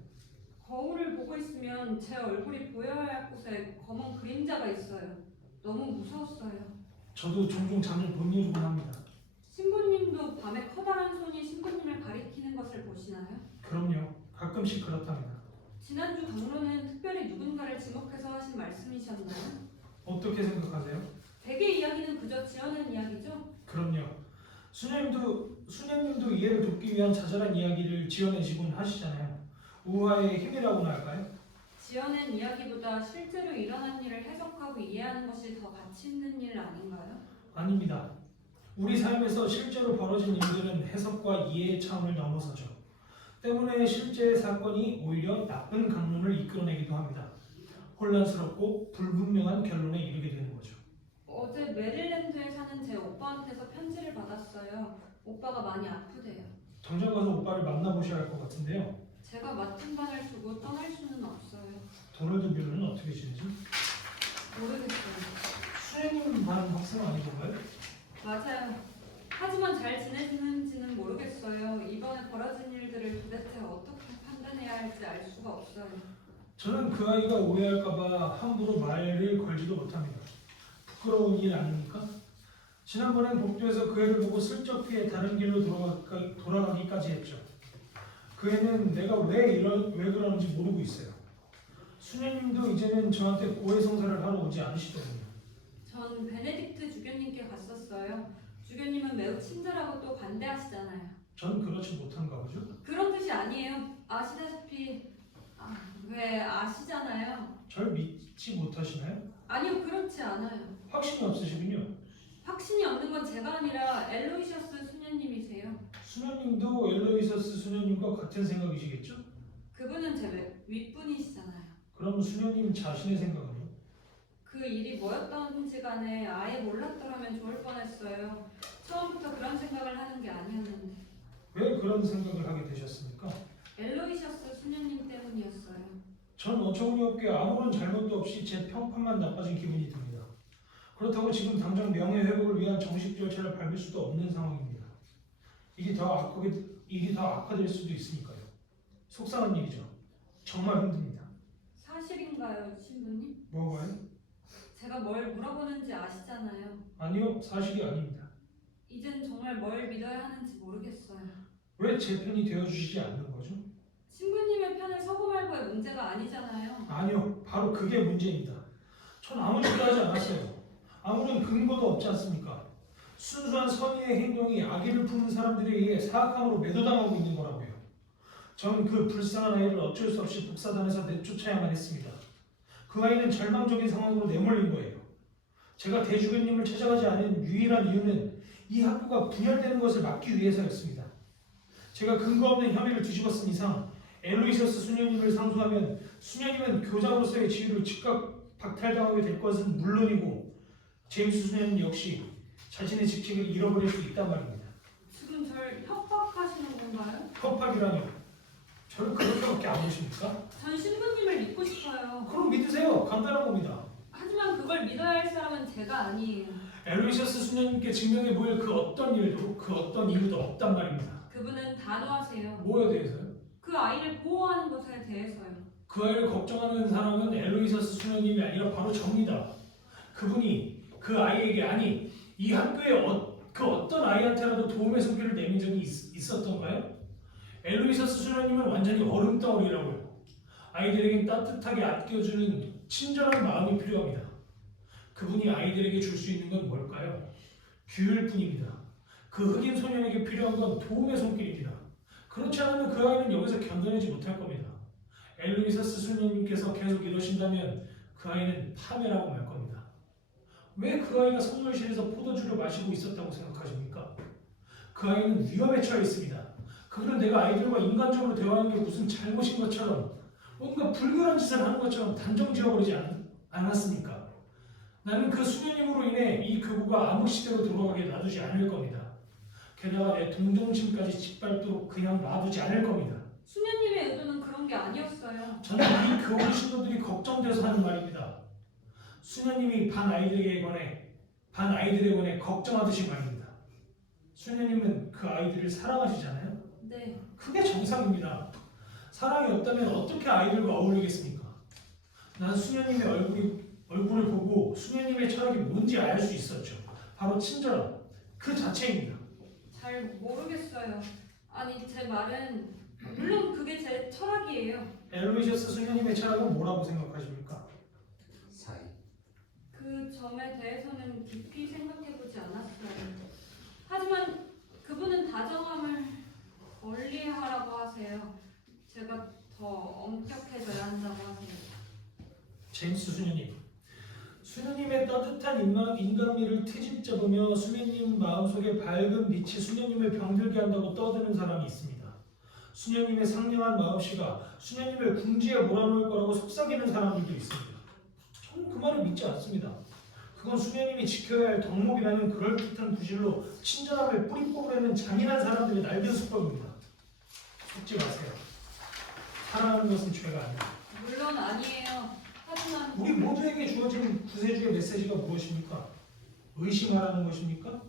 거울을 보고 있으면 제 얼굴이 보여야 할 곳에 검은 그림자가 있어요. 너무 무서웠어요. 저도 종종 잠을 못 이루곤 합니다. 신부님도 밤에 커다란 손이 신부님을 가리키는 것을 보시나요? 그럼요. 가끔씩 그렇답니다. 지난주 강론은 특별히 누군가를 지목해서 하신 말씀이셨나요? 어떻게 생각하세요? 대개 이야기는 그저 지어낸 이야기죠? 그럼요. 수녀님도 이해를 돕기 위한 자잘한 이야기를 지어내시곤 하시잖아요. 우화의 힘이라고나 할까요? 지어낸 이야기보다 실제로 일어난 일을 해석하고 이해하는 것이 더 가치 있는 일 아닌가요? 아닙니다. 우리 삶에서 실제로 벌어진 일들은 해석과 이해의 차원을 넘어서죠. 때문에 실제 사건이 오히려 나쁜 강론을 이끌어내기도 합니다. 혼란스럽고 불분명한 결론에 이르게 되는 거죠. 어제 메릴랜드에 사는 제 오빠한테서 편지를 받았어요. 오빠가 많이 아프대요. 당장 가서 오빠를 만나보셔야 할 것 같은데요. 제가 맡은 반을 두고 떠날 수는 없어요. 도널드 뮤러는 어떻게 지내죠? 모르겠어요. 수녀님 반 학생 아니던가요? 맞아요. 하지만 잘 지내지는지는 모르겠어요. 이번에 벌어진 일들을 도대체 어떻게 판단해야 할지 알 수가 없어요. 저는 그 아이가 오해할까봐 함부로 말을 걸지도 못합니다. 부끄러운 일 아닙니까? 지난번엔 복도에서 그 애를 보고 슬쩍 피해 다른 길로 돌아가기까지 했죠. 그 애는 내가 왜 그러는지 모르고 있어요. 수녀님도 이제는 저한테 고해성사를 하러 오지 않으시더군요. 전 베네딕트 주교님께 갔었어요. 주교님은 매우 친절하고 또 관대하시잖아요. 전 그렇지 못한가 보죠? 그런 뜻이 아니에요. 아시다시피 왜 아시잖아요. 절 믿지 못하시나요? 아니요, 그렇지 않아요. 확신이 없으시군요. 확신이 없는 건 제가 아니라 엘로이셔스 수녀님이세요. 수녀님도 엘로이서스 수녀님과 같은 생각이시겠죠? 그분은 제 윗분이시잖아요. 그럼 수녀님 자신의 생각은요? 그 일이 뭐였던지 간에 아예 몰랐더라면 좋을 뻔했어요. 처음부터 그런 생각을 하는 게 아니었는데. 왜 그런 생각을 하게 되셨습니까? 엘로이셔스 수녀님 때문이었어요. 전 어처구니 없게 아무런 잘못도 없이 제 평판만 나빠진 기분이 듭니다. 그렇다고 지금 당장 명예회복을 위한 정식 절차를 밟을 수도 없는 상황입니다. 이게 더 악화될 수도 있으니까요. 속상한 일이죠. 정말 힘듭니다. 사실인가요, 신부님? 뭐가요? 제가 뭘 물어보는지 아시잖아요. 아니요, 사실이 아닙니다. 이젠 정말 뭘 믿어야 하는지 모르겠어요. 왜 제 편이 되어주시지 않는 거죠? 신부님의 편에 서고 말고의 문제가 아니잖아요. 아니요, 바로 그게 문제입니다. 전 아무 짓도 하지 않았어요. 아무런 근거도 없지 않습니까? 순수한 선의의 행동이 악의를 품는 사람들에 의해 사악함으로 매도당하고 있는 거라고요. 저는 그 불쌍한 아이를 어쩔 수 없이 복사단에서 내쫓아야만 했습니다. 그 아이는 절망적인 상황으로 내몰린 거예요. 제가 대주교님을 찾아가지 않은 유일한 이유는 이 학교가 분열되는 것을 막기 위해서였습니다. 제가 근거 없는 혐의를 뒤집어 쓴 이상 엘로이셔스 수녀님을 상소하면 수녀님은 교장으로서의 지위를 즉각 박탈당하게 될 것은 물론이고 제임스 수녀님 역시 자신의 직책을 잃어버릴 수 있단 말입니다. 지금 절 협박하시는 건가요? 협박이라뇨? 저를 그렇게밖에 안 보십니까? 전 신부님을 믿고 싶어요. 그럼 믿으세요. 간단한 겁니다. 하지만 그걸 믿어야 할 사람은 제가 아니에요. 엘로이셔스 수녀님께 증명해 보일 그 어떤 일도 그 어떤 이유도 없단 말입니다. 그분은 단호하세요. 뭐에 대해서요? 그 아이를 보호하는 것에 대해서요. 그 아이를 걱정하는 사람은 엘로이셔스 수녀님이 아니라 바로 저입니다. 그분이 그 아이에게 아니 이 학교의 그 어떤 아이한테라도 도움의 손길을 내민 적이 있었던가요? 엘로이셔스 수녀님은 완전히 얼음덩어리라고요. 아이들에겐 따뜻하게 아껴주는 친절한 마음이 필요합니다. 그분이 아이들에게 줄 수 있는 건 뭘까요? 규율뿐입니다. 그 흑인 소년에게 필요한 건 도움의 손길입니다. 그렇지 않으면 그 아이는 여기서 견뎌내지 못할 겁니다. 엘로이셔스 수녀님께서 계속 이러신다면 그 아이는 파멸하고 말 겁니다. 왜 그 아이가 선물실에서 포도주를 마시고 있었다고 생각하십니까? 그 아이는 위험에 처해 있습니다. 그들은 내가 아이들과 인간적으로 대화하는 게 무슨 잘못인 것처럼 뭔가 불결한 짓을 하는 것처럼 단정 지어버리지 않았습니까? 나는 그 수녀님으로 인해 이 교구가 암흑 시대로 돌아가게 놔두지 않을 겁니다. 게다가 내 동정심까지 짓밟도록 그냥 놔두지 않을 겁니다. 수녀님의 의도는 그런 게 아니었어요. 저는 이 교우 신도들이 걱정돼서 하는 말입니다. 수녀님이 반 아이들에 관해 걱정하듯이 말입니다. 수녀님은 그 아이들을 사랑하시잖아요. 네. 그게 정상입니다. 사랑이 없다면 어떻게 아이들과 어울리겠습니까? 난 수녀님의 얼굴을 보고 수녀님의 철학이 뭔지 알 수 있었죠. 바로 친절함 그 자체입니다. 잘 모르겠어요. 아니 제 말은 물론 그게 제 철학이에요. 엘로이셔스 수녀님의 철학은 뭐라고 생각하십니까? 사이. 그 점에 대해서는 깊이 생각해보지 않았어요. 하지만 그분은 다정함을 권리하라고 하세요. 제가 더 엄격해져야 한다고 하세요. 제임스 수녀님의 따뜻한 인간미를 트집 잡으며 수녀님 마음속에 밝은 빛이 수녀님을 병들게 한다고 떠드는 사람이 있습니다. 수녀님의 상냥한 마음씨가 수녀님을 궁지에 몰아놓을 거라고 속삭이는 사람들도 있습니다. 저는 그 말을 믿지 않습니다. 그건 수녀님이 지켜야 할 덕목이라는 그럴듯한 구실로 친절함을 뿌리 뽑으려는 잔인한 사람들의 낡은 수법입니다. 속지 마세요. 사랑하는 것은 죄가 아닙니다. 물론 아니에요. 하지만 우리 모두에게 주어진 구세주의 메시지가 무엇입니까? 의심하라는 것입니까?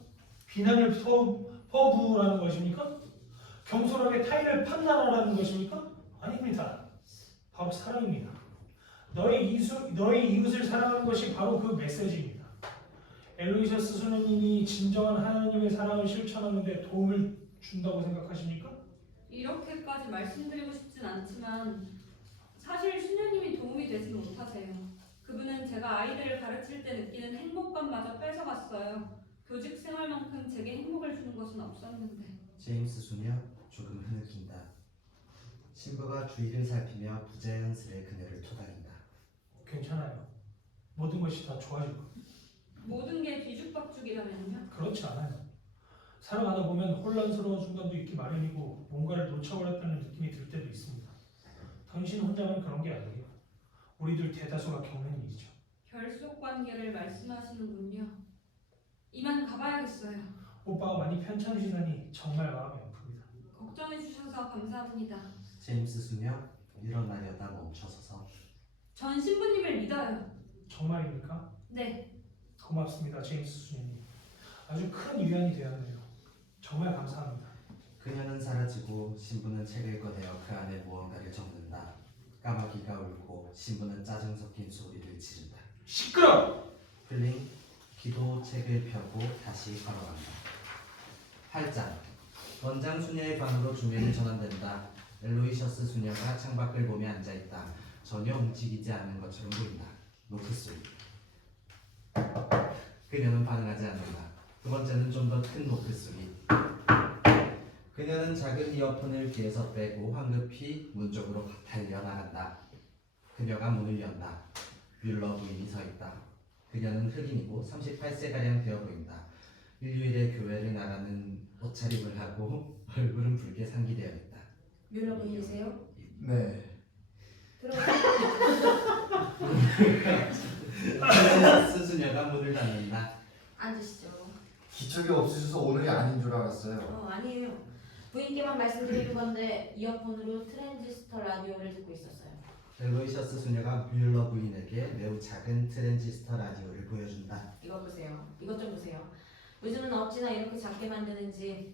비난을 퍼부으라는 것입니까? 경솔하게 타인을 판단하라는 것입니까? 아닙니다. 바로 사랑입니다. 너의 이웃을 사랑하는 것이 바로 그 메시지입니다. 엘로이셔스 수녀님이 진정한 하나님의 사랑을 실천하는데 도움을 준다고 생각하십니까? 이렇게까지 말씀드리고 싶진 않지만 사실 수녀님이 도움이 되지 못하세요. 그분은 제가 아이들을 가르칠 때 느끼는 행복감마저 뺏어갔어요. 교직 생활만큼 제게 행복을 주는 것은 없었는데. 제임스 수녀 조금 흐느낀다. 신부가 주위를 살피며 부자연스레 그녀를 토닥인다. 괜찮아요. 모든 것이 다 좋아질 겁니다. 모든 게 뒤죽박죽이라면요? 그렇지 않아요. 살아가다 보면 혼란스러운 순간도 있기 마련이고 뭔가를 놓쳐버렸다는 느낌이 들 때도 있습니다. 당신 혼자만 그런 게 아니에요. 우리들 대다수가 겪는 일이죠. 결속 관계를 말씀하시는군요. 이만 가봐야겠어요. 오빠가 많이 편찮으시다니 정말 마음이 아픕니다. 걱정해 주셔서 감사합니다. 제임스 수녀 일어나려다 멈춰서서 전 신부님을 믿어요. 정말입니까? 네. 고맙습니다, 제임스 수녀님. 아주 큰 위안이 되었네요. 정말 감사합니다. 그녀는 사라지고 신부는 책을 꺼내어 그 안에 무언가를 적는다. 까마귀가 울고 신부는 짜증 섞인 소리를 지른다. 시끄러! 플린 기도 책을 펴고 다시 걸어간다. 8장 원장 수녀의 방으로 중매를 전환된다. 엘로이셔스 수녀가 창밖을 보며 앉아있다. 전혀 움직이지 않는 것처럼 보인다. 노크소리. 그녀는 반응하지 않는다. 두 번째는 좀 더 큰 노크소리. 그녀는 작은 이어폰을 귀에서 빼고 황급히 문 쪽으로 달려나간다. 그녀가 문을 연다. 뮬러 부인이 서 있다. 그녀는 흑인이고 38세가량 되어 보인다. 일요일에 교회를 나가는 옷차림을 하고 얼굴은 붉게 상기되어 있다. 뮬러 부인이세요? 네. 엘로이셔스 수녀가 문을 닫는다. 앉으시죠. 기척이 없으셔서 오늘이 아닌 줄 알았어요. 아니에요. 부인께만 말씀드리는 건데 이어폰으로 트랜지스터 라디오를 듣고 있었어요. 엘로이셔스 수녀가 뮬러 부인에게 매우 작은 트랜지스터 라디오를 보여준다. 이거 보세요. 이것 좀 보세요. 요즘은 어찌나 이렇게 작게 만드는지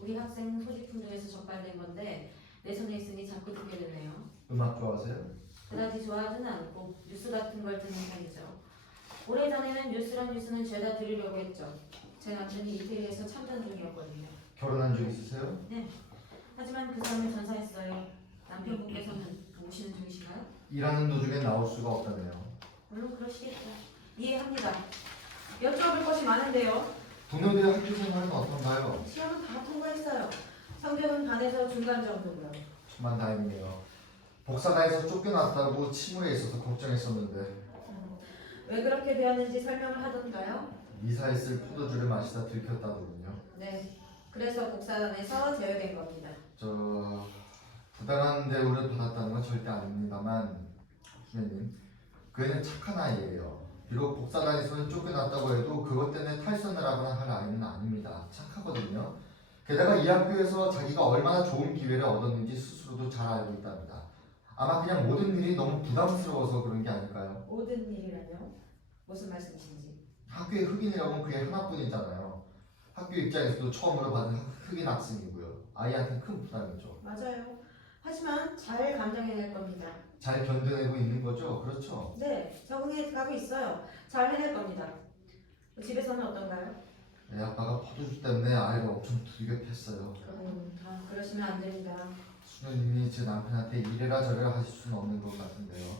우리 학생 소지품 중에서 적발된 건데 내 손에 있으니 자꾸 듣게 되네요. 음악 좋아하세요? 그다지 좋아하지는 않고 뉴스 같은 걸 듣는 편이죠. 오래전에는 뉴스는 죄다 들으려고 했죠. 제 남편이 이태리에서 참전 중이었거든요. 결혼한 적 있으세요? 하지만 그 사람을 전사했어요. 남편분께서는 도우시는 중이신가요? 일하는 도중에 나올 수가 없다네요. 물론 그러시겠죠. 이해합니다. 여쭤볼 것이 많은데요. 동료들 학교 생활은 어떤가요? 시험은 다 통과했어요. 성적은 반에서 중간 정도고요. 정말 다행이네요. 복사단에서 쫓겨났다고 친구에 있어서 걱정했었는데 왜 그렇게 되었는지 설명을 하던가요? 이사했을 포도주를 마시다 들켰다더군요. 네. 그래서 복사단에서 제외된 겁니다. 저 부당한 대우를 받았다는 건 절대 아닙니다만 선생님 그 애는 착한 아이예요. 비록 복사단에서는 쫓겨났다고 해도 그것 때문에 탈선을 하거나 할 아이는 아닙니다. 착하거든요. 게다가 이 학교에서 자기가 얼마나 좋은 기회를 얻었는지 스스로도 잘 알고 있답니다. 아마 그냥 모든 일이 너무 부담스러워서 그런 게 아닐까요? 모든 일이라뇨? 무슨 말씀이신지. 학교에 흑인이라고는 그게 하나뿐이잖아요. 학교 입장에서도 처음으로 받은 흑인 학생이고요. 아이한테는 큰 부담이죠. 맞아요. 하지만 잘 감당해낼 겁니다. 잘 견뎌내고 있는 거죠? 그렇죠? 네, 적응해 가고 있어요. 잘 해낼 겁니다. 집에서는 어떤가요? 애 아빠가 포도주 때문에 아이를 엄청 두들겨 팼어요. 그러시면 안 됩니다. 수녀님이 제 남편한테 이래라 저래라 하실 수는 없는 것 같은데요.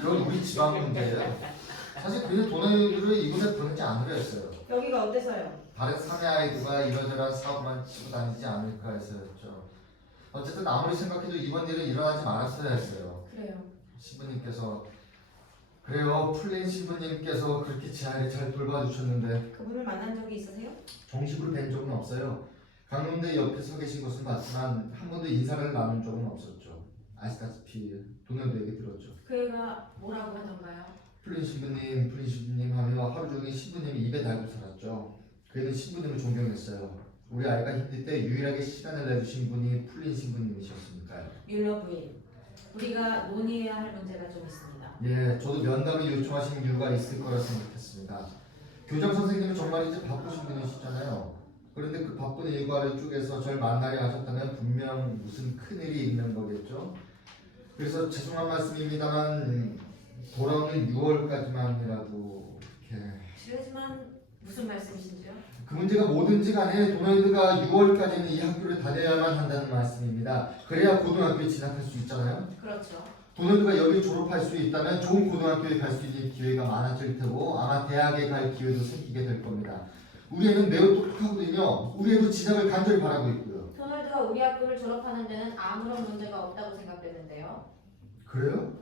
그건 우리 집안 문제예요. 사실 그냥 돈을 이곳에 보내지 않으려 했어요. 여기가 어때서요? 다른 사내 아이들과 이러저러한 사업만 치고 다니지 않을까 해서였죠. 어쨌든 아무리 생각해도 이번 일은 일어나지 말았어야 했어요. 그래요. 신부님께서 그래요. 플레인 신부님께서 그렇게 제 아이를 잘 돌봐주셨는데 그분을 만난 적이 있으세요? 정식으로 뵌 적은 없어요. 강론대 옆에 서 계신 것은 맞지만 한 번도 인사를 나눈 적은 없었죠. 아시다시피 동현도 얘기 들었죠. 그 애가 뭐라고 하던가요? 플린 신부님 하며 하루 종일 신부님 입에 달고 살았죠. 그애는 신부님을 존경했어요. 우리 아이가 힘들 때 유일하게 시간을 내주신 분이 플린 신부님이셨으니까요. 뮬러 부인, 우리가 논의해야 할 문제가 좀 있습니다. 예, 저도 면담을 요청하신 이유가 있을 거라 생각했습니다. 교장 선생님은 정말 이제 바쁘신 분이시잖아요. 그런데 그 바쁜 일과를 쪼개서 절 만나려 하셨다면 분명 무슨 큰일이 있는 거겠죠. 그래서 죄송한 말씀입니다만 돌아오는 6월까지만이라도 이렇게 실례지만 무슨 말씀이신지요? 그 문제가 뭐든지 간에 도널드가 6월까지는 이 학교를 다녀야만 한다는 말씀입니다. 그래야 고등학교에 진학할 수 있잖아요. 그렇죠. 도널드가 여기 졸업할 수 있다면 좋은 고등학교에 갈 수 있는 기회가 많아질 테고 아마 대학에 갈 기회도 생기게 될 겁니다. 우리 애는 매우 똑똑하거든요. 우리 애도 진학을 간절히 바라고 있고요. 도널드가 우리 학교를 졸업하는 데는 아무런 문제가 없다고 생각되는데요. 그래요?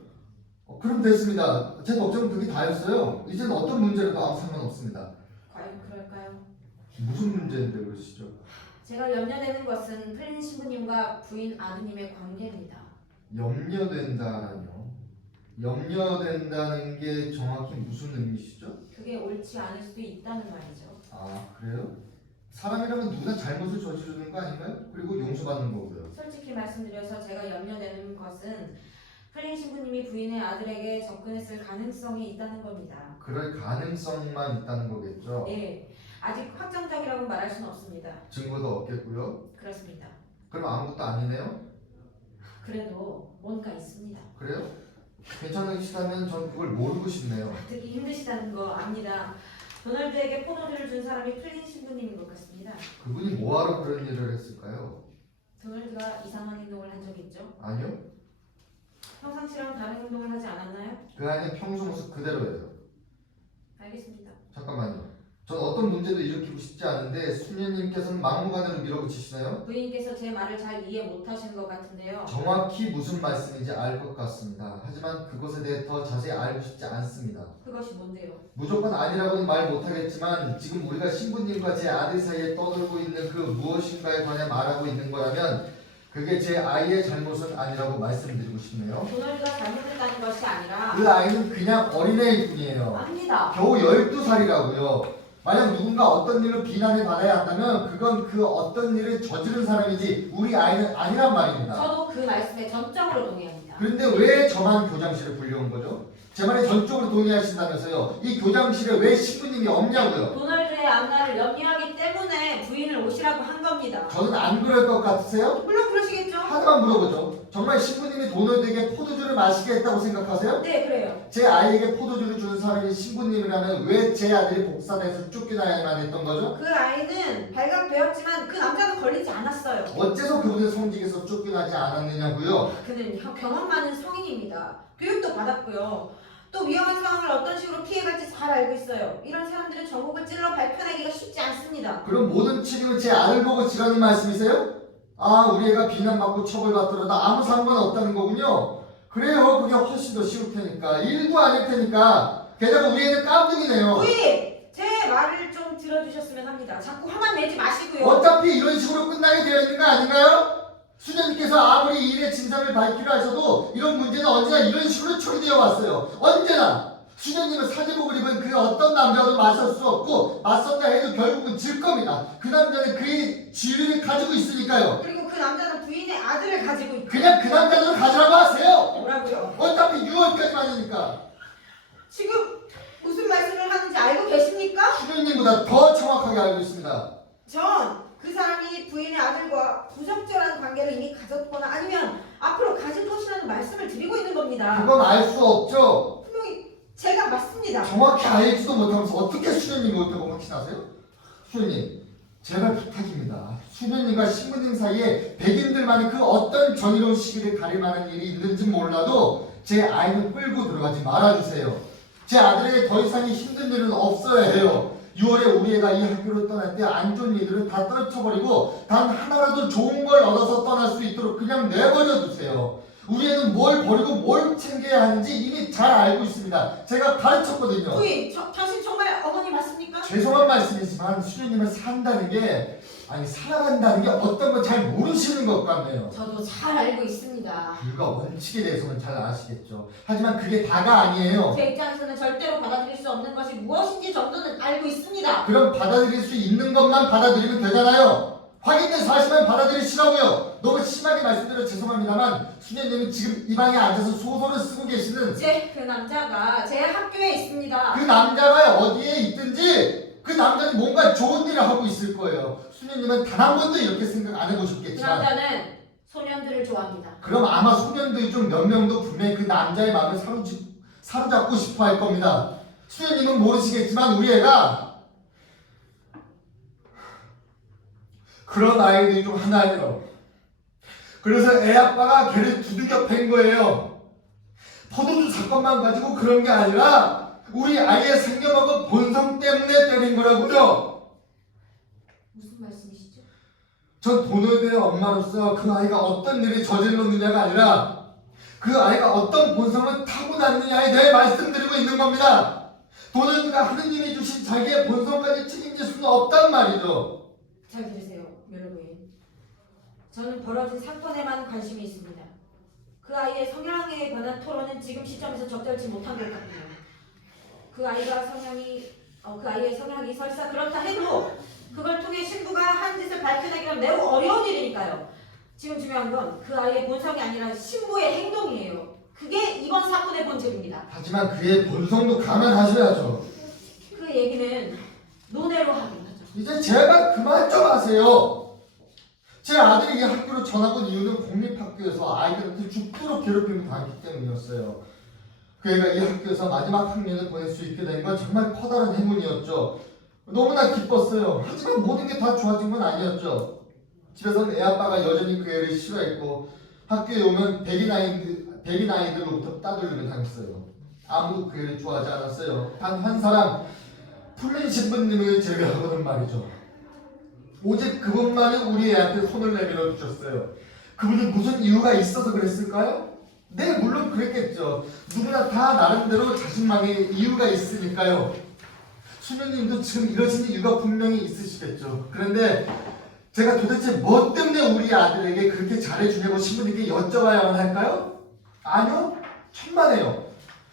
그럼 됐습니다. 제 걱정은 그게 다였어요. 이제는 어떤 문제라도 아무 상관없습니다. 과연 그럴까요? 무슨 문제인데 그러시죠? 제가 염려되는 것은 플린 신부님과 부인 아드님의 관계입니다. 염려된다라뇨? 염려된다는 게 정확히 무슨 의미시죠? 그게 옳지 않을 수도 있다는 말이죠. 아 그래요? 사람이라면 누구나 잘못을 저지르는 거 아닌가요? 그리고 용서받는 거고요. 솔직히 말씀드려서 제가 염려되는 것은 플린 신부님이 부인의 아들에게 접근했을 가능성이 있다는 겁니다. 그럴 가능성만 있다는 거겠죠? 예, 아직 확정적이라고 말할 수는 없습니다. 증거도 없겠고요. 그렇습니다. 그럼 아무것도 아니네요? 그래도 뭔가 있습니다. 그래요? 괜찮으시다면 전 그걸 모르고 싶네요. 듣기 힘드시다는 거 압니다. 도널드에게 포도주를 준 사람이 플린 신부님인 것 같습니다. 그분이 뭐하러 그런 일을 했을까요? 도널드가 이상한 행동을 한 적 있죠? 아니요. 평상시랑 다른 행동을 하지 않았나요? 그 아이는 평소 모습 그대로예요. 알겠습니다. 잠깐만요. 전 어떤 문제도 일으키고 싶지 않은데 수녀님께서는 막무가내로 밀어붙이시나요? 부인께서 제 말을 잘 이해 못하시는 것 같은데요. 정확히 무슨 말씀인지 알 것 같습니다. 하지만 그것에 대해 더 자세히 알고 싶지 않습니다. 그것이 뭔데요? 무조건 아니라고는 말 못하겠지만 지금 우리가 신부님과 제 아들 사이에 떠돌고 있는 그 무엇인가에 관해 말하고 있는 거라면 그게 제 아이의 잘못은 아니라고 말씀드리고 싶네요. 도널드가 잘못했다는 것이 아니라 그 아이는 그냥 어린애일 뿐이에요. 아닙니다. 겨우 12살이라고요. 만약 누군가 어떤 일로 비난을 받아야 한다면 그건 그 어떤 일을 저지른 사람이지 우리 아이는 아니란 말입니다. 저도 그 말씀에 전적으로 동의합니다. 그런데 왜 저만 교장실에 불려온 거죠? 제 말에 전적으로 동의하신다면서요. 이 교장실에 왜 신부님이 없냐고요? 도널드의 앞날을 염려하기 때문에 부인을 오시라고 한 겁니다. 저는 안 그럴 것 같으세요? 물론 그러시겠죠? 하나만 물어보죠. 정말 신부님이 도널드에게 포도주를 마시게 했다고 생각하세요? 네, 그래요. 제 아이에게 포도주를 주는 사람이 신부님이라면 왜 제 아들이 복사돼서 쫓겨나야만 했던 거죠? 그 아이는 발각되었지만 그 남자는 걸리지 않았어요. 어째서 그분은 성직에서 쫓겨나지 않았느냐고요? 그는 경험 많은 성인입니다. 교육도 받았고요. 또 위험한 상황을 어떤 식으로 피해갈지 잘 알고 있어요. 이런 사람들은 전곡을 찔러 밝혀내기가 쉽지 않습니다. 그럼 모든 책임을 제 아들 보고 지라는 말씀이세요? 아, 우리 애가 비난받고 처벌받더라도 아무 상관없다는 거군요. 그래요. 그게 훨씬 더 쉬울 테니까. 일도 아닐 테니까. 게다가 우리 애는 깜둥이네요. 부인! 제 말을 좀 들어주셨으면 합니다. 자꾸 화만 내지 마시고요. 어차피 이런 식으로 끝나게 되어 있는 거 아닌가요? 수녀님께서 아무리 이 일의 진상을 밝히려 하셔도 이런 문제는 언제나 이런 식으로 처리되어 왔어요. 언제나! 수녀님은 사제복을 입은 그 어떤 남자도 맞설 수 없고 맞섰다 해도 결국은 질 겁니다. 그 남자는 그의 지위를 가지고 있으니까요. 그리고 그 남자는 부인의 아들을 가지고 있고 그냥 그 남자도 가지라고 하세요. 뭐라고요? 어차피 6월까지만이니까. 지금 무슨 말씀을 하는지 알고 계십니까? 수녀님보다 더 정확하게 알고 있습니다. 전 그 사람이 부인의 아들과 부적절한 관계를 이미 가졌거나 아니면 앞으로 가질 것이라는 말씀을 드리고 있는 겁니다. 그건 알 수 없죠. 분명히 제가 맞습니다. 정확히 알지도 못하면서 어떻게 수녀님이 못하고 확신하세요? 수녀님, 제발 부탁입니다. 수녀님과 신부님 사이에 백인들만의 그 어떤 정의로운 시기를 가릴 만한 일이 있는지 몰라도 제 아이를 끌고 들어가지 말아주세요. 제 아들에게 더 이상의 힘든 일은 없어야 해요. 6월에 우리 애가 이 학교를 떠날 때 안 좋은 일들을 다 떨쳐버리고 단 하나라도 좋은 걸 얻어서 떠날 수 있도록 그냥 내버려 두세요. 우리 애는 뭘 버리고 뭘 챙겨야 하는지 이미 잘 알고 있습니다. 제가 가르쳤거든요. 부인, 당신 정말 어머니 맞습니까? 죄송한 말씀이지만 수녀님은 산다는 게 아니 살아간다는 게 어떤 건 잘 모르시는 것 같네요. 저도 잘 알고 있습니다. 불과 원칙에 대해서는 잘 아시겠죠. 하지만 그게 다가 아니에요. 제 입장에서는 절대로 받아들일 수 없는 것이 무엇인지 정도는 알고 있습니다. 그럼 받아들일 수 있는 것만 받아들이면 되잖아요. 확인된 사실만 받아들이시라고요. 너무 심하게 말씀드려 죄송합니다만 수녀님은 지금 이 방에 앉아서 소설을 쓰고 계시는 그 남자가 제 학교에 있습니다. 그 남자가 어디에 있든지 그 남자는 뭔가 좋은 일을 하고 있을 거예요. 수녀님은 단 한 번도 이렇게 생각 안 그 해보셨겠지만 남자는 소년들을 좋아합니다. 그럼 아마 소년들 중 몇 명도 분명히 그 남자의 마음을 사로잡고 싶어 할 겁니다. 수녀님은 모르시겠지만 우리 애가 그런 아이들이 좀 하나예요. 그래서 애 아빠가 걔를 두들겨 팬 거예요. 포도주 사건만 가지고 그런 게 아니라 우리 아이의 생겨먹은 본성 때문에 때린 거라고요. 무슨 말씀이시죠? 전 도널드의 엄마로서 그 아이가 어떤 일을 저질렀느냐가 아니라 그 아이가 어떤 본성을 타고났느냐에 대해 말씀드리고 있는 겁니다. 도널드가 하느님이 주신 자기의 본성까지 책임질 수는 없단 말이죠. 잘 들으세요, 멜로부인. 저는 벌어진 사건에만 관심이 있습니다. 그 아이의 성향에 관한 토론은 지금 시점에서 적절치 못한 것 같고요. 그 아이의 성향이 설사 그렇다 해도 그걸 통해 신부가 한 짓을 밝혀내기란 매우 어려운 일이니까요. 지금 중요한 건 그 아이의 본성이 아니라 신부의 행동이에요. 그게 이번 사건의 본질입니다. 하지만 그의 본성도 감안하셔야죠. 그 얘기는 논외로 하긴 하죠. 이제 제발 그만 좀 하세요. 제 아들이 이 학교로 전학 온 이유는 공립학교에서 아이들한테 죽도록 괴롭힘을 당했기 때문이었어요. 그 애가 이 학교에서 마지막 학년을 보낼 수 있게 된 건 정말 커다란 행운이었죠. 너무나 기뻤어요. 하지만 모든 게 다 좋아진 건 아니었죠. 집에서는 애 아빠가 여전히 그 애를 싫어했고 학교에 오면 백인 아이들로부터 따돌림을 당했어요. 아무도 그 애를 좋아하지 않았어요. 단 한 사람 풀린 신부님을 제외하고는 말이죠. 오직 그분만이 우리 애한테 손을 내밀어 주셨어요. 그분은 무슨 이유가 있어서 그랬을까요? 네, 물론 그랬겠죠. 누구나 다 나름대로 자신만의 이유가 있으니까요. 수녀님도 지금 이러신 이유가 분명히 있으시겠죠. 그런데 제가 도대체 뭐 때문에 우리 아들에게 그렇게 잘해주냐고 신부님께 여쭤봐야만 할까요? 아니요, 천만에요.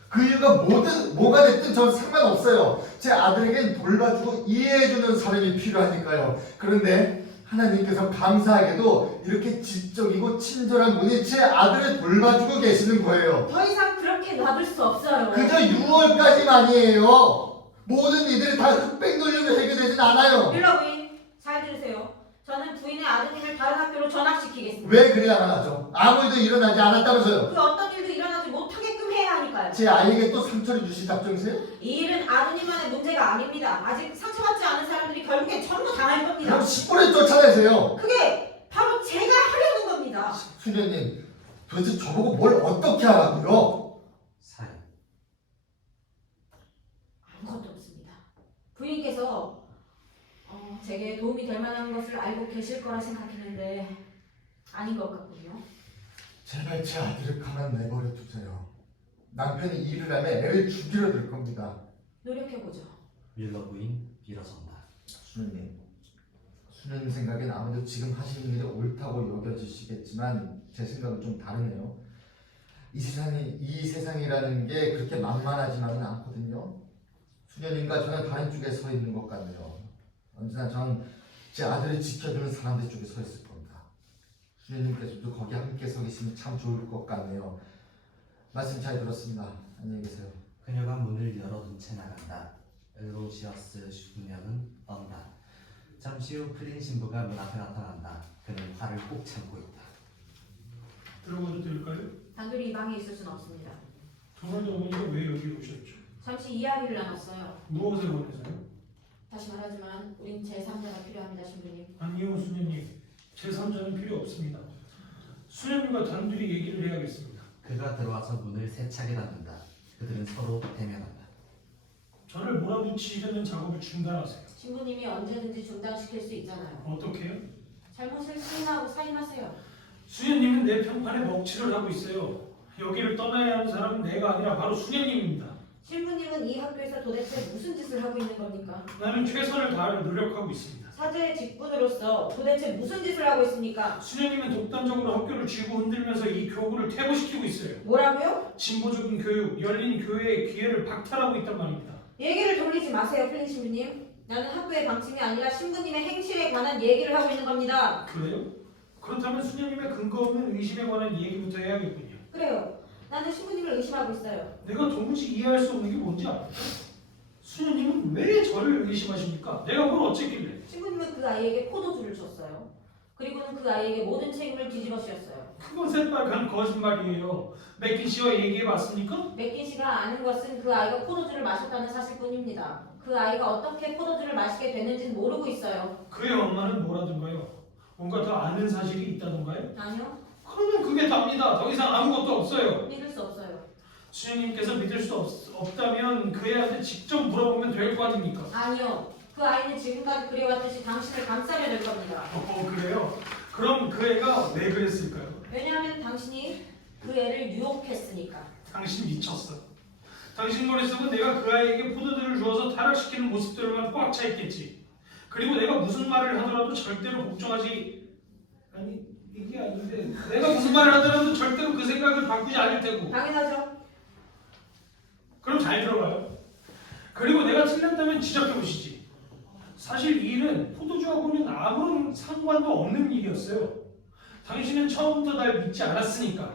그 이유가 뭐가 됐든 저는 상관없어요. 제 아들에겐 돌봐주고 이해해주는 사람이 필요하니까요. 그런데 하나님께서 감사하게도 이렇게 지적이고 친절한 분이 제 아들을 돌봐주고 계시는 거예요. 더 이상 그렇게 놔둘 수 없어요. 그저 6월까지만이에요. 모든 이들이 다 흑백 논리로 해결되진 않아요. 윌러 부인, 잘 들으세요. 저는 부인의 아드님을 다른 학교로 전학시키겠습니다. 왜 그래야만 하죠? 아무 일도 일어나지 않았다면서요. 그 어떤 일도 일어나지 못하게끔 해야 하니까요. 제 아이에게 또 상처를 주실 작정이세요? 이 일은 아드님만의 문제가 아닙니다. 아직 상처받지 않은 사람들이 결국엔 전부 당할 겁니다. 그럼 10분에 쫓아내세요. 그게 바로 제가 하려는 겁니다. 수녀님, 도대체 저보고 뭘 어떻게 하라고요? 사연. 아무것도 없습니다. 부인께서 제게 도움이 될 만한 것을 알고 계실 거라 생각했는데 아닌 것 같군요. 제발 제 아들을 가만 내버려 두세요. 남편이 이 일을 하면 애를 죽이려 들 겁니다. 노력해보죠. 윌러 부인 빌어선다. 수녀님 생각엔 아무래도 지금 하시는 일이 옳다고 여겨지시겠지만 제 생각은 좀 다르네요. 이 세상이라는 게 그렇게 만만하지만은 않거든요. 수녀님과 저는 다른 쪽에 서 있는 것 같네요. 언제나 전 제 아들을 지켜주는 사람들 쪽에 서 있을 겁니다. 수녀님께서도 거기 함께 서 계시면 참 좋을 것 같네요. 말씀 잘 들었습니다. 안녕히 계세요. 그녀가 문을 열어둔 채 나간다. 엘로시어스 숙녀는 떤다. 잠시 후 풀린 신부가 문 앞에 나타난다. 그는 화를 꼭 참고 있다. 들어가도 될까요? 단둘이 이 방에 있을 수는 없습니다. 도널드 어머니가 왜 여기 오셨죠? 잠시 이야기를 나눴어요. 무엇을 원해서요? 다시 말하지만 우린 제3자가 필요합니다, 신부님. 아니요, 수녀님. 제3자는 필요 없습니다. 수녀님과 단둘이 얘기를 해야겠습니다. 그가 들어와서 문을 세차게 닫는다. 그들은 서로 대면한다. 저를 몰아붙이려는 작업을 중단하세요. 신부님이 언제든지 중단시킬 수 있잖아요. 어떻게요? 잘못을 시인하고 사임하세요. 수녀님은 내 편판에 먹칠을 하고 있어요. 여기를 떠나야 하는 사람은 내가 아니라 바로 수녀님입니다. 신부님은 이 학교에서 도대체 무슨 짓을 하고 있는 겁니까? 나는 최선을 다하려 노력하고 있습니다. 사제의 직분으로서 도대체 무슨 짓을 하고 있습니까? 수녀님은 독단적으로 학교를 쥐고 흔들면서 이 교구를 퇴보시키고 있어요. 뭐라고요? 진보적인 교육, 열린 교회의 기회를 박탈하고 있단 말입니다. 얘기를 돌리지 마세요, 플린 신부님. 나는 학교의 방침이 아니라 신부님의 행실에 관한 얘기를 하고 있는 겁니다. 그래요? 그렇다면 수녀님의 근거 없는 의심에 관한 얘기부터 해야겠군요. 그래요. 나는 신부님을 의심하고 있어요. 내가 도무지 이해할 수 없는 게 뭔지 알아요? 수녀님은 왜 저를 의심하십니까? 내가 뭘 어쨌길래? 신부님은 그 아이에게 포도주를 줬어요. 그리고는 그 아이에게 모든 책임을 뒤집어 씌웠어요. 그건 새빨간 거짓말이에요. 맥킨 씨와 얘기해봤습니까? 맥킨 씨가 아는 것은 그 아이가 포도주를 마셨다는 사실뿐입니다. 그 아이가 어떻게 포도주를 마시게 됐는지는 모르고 있어요. 그의 엄마는 뭐라던가요? 뭔가 더 아는 사실이 있다던가요? 아니요. 그러면 그게 답니다. 더 이상 아무것도 없어요. 믿을 수 없어요. 수녀님께서 믿을 수 없다면 그 애한테 직접 물어보면 될 거 아닙니까? 아니요. 그 아이는 지금까지 그래왔듯이 당신을 감싸려 될 겁니다. 그래요? 그럼 그 애가 왜 그랬을까요? 왜냐하면 당신이 그 애를 유혹했으니까. 당신 미쳤어. 당신 머릿속은 내가 그 아이에게 포도주를 주어서 타락시키는 모습들만 꽉 차 있겠지. 그리고 내가 무슨 말을 하더라도 절대로 복종하지. 아니 이게 아닌데 내가 무슨 말을 하더라도 절대로 그 생각을 바꾸지 않을 테고. 당연하죠. 그럼 잘 들어봐요. 그리고 내가 틀렸다면 지적해보시지. 사실 이 일은 포도주하고는 아무런 상관도 없는 일이었어요. 당신은 처음부터 날 믿지 않았으니까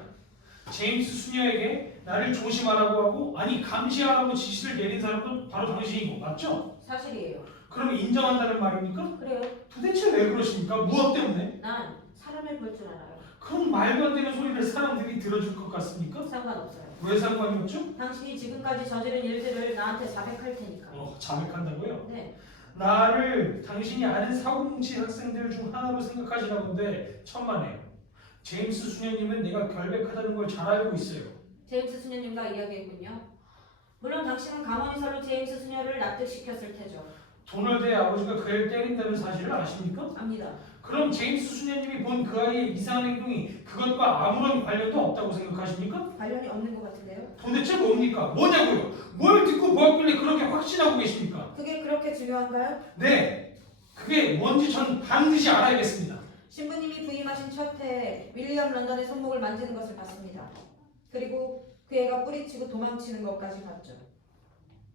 제임스 수녀에게 나를 조심하라고 하고 아니 감시하라고 지시를 내린 사람도 바로 당신이고 맞죠? 사실이에요. 그럼 인정한다는 말입니까? 그래요. 도대체 왜 그러십니까? 무엇 때문에? 난 사람을 볼 줄 알아요. 그럼 말도 안 되는 소리를 사람들이 들어줄 것 같습니까? 상관없어요. 왜 상관이 없죠? 당신이 지금까지 저지른 일들을 나한테 자백할 테니까. 자백한다고요? 네. 나를 당신이 아는 사고뭉치 학생들 중 하나로 생각하시나 본데 천만에요. 제임스 수녀님은 내가 결백하다는 걸 잘 알고 있어요. 제임스 수녀님과 이야기했군요. 물론 당신은 가모니설로 제임스 수녀를 납득시켰을 테죠. 도널드의 아버지가 그 애를 때린다는 사실을 아십니까? 압니다. 그럼 제임스 수녀님이 본 그 아이의 이상한 행동이 그것과 아무런 관련도 없다고 생각하십니까? 관련이 없는 것 같은데요. 도대체 뭡니까? 뭐냐고요? 뭘 듣고 보았길래 그렇게 확신하고 계십니까? 그게 그렇게 중요한가요? 네, 그게 뭔지 전 반드시 알아야겠습니다. 신부님이 부임하신 첫 해에 윌리엄 런던의 손목을 만지는 것을 봤습니다. 그리고 그 애가 뿌리치고 도망치는 것까지 봤죠.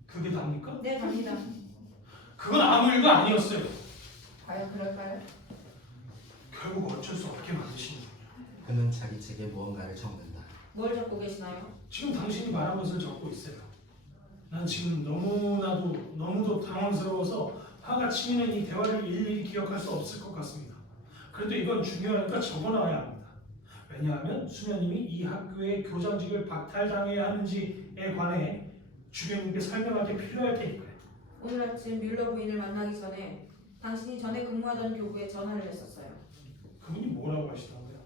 그게 답니까? 네, 답니다. 그건 아무 일도 아니었어요. 과연 그럴까요? 결국 어쩔 수 없게 만드시는군요. 그는 자기 책에 무언가를 적는다. 뭘 적고 계시나요? 지금 당신이 말한 것을 적고 있어요. 난 지금 너무도 당황스러워서 화가 치미는 이 대화를 일일이 기억할 수 없을 것 같습니다. 그래도 이건 중요하니까 적어놔야 합니다. 왜냐하면 수녀님이 이 학교의 교장직을 박탈당해야 하는지에 관해 주변님께 설명할 게 필요할 테니까요. 오늘 아침 뮬러 부인을 만나기 전에 당신이 전에 근무하던 교구에 전화를 했었어요. 그분이 뭐라고 하시더라고요?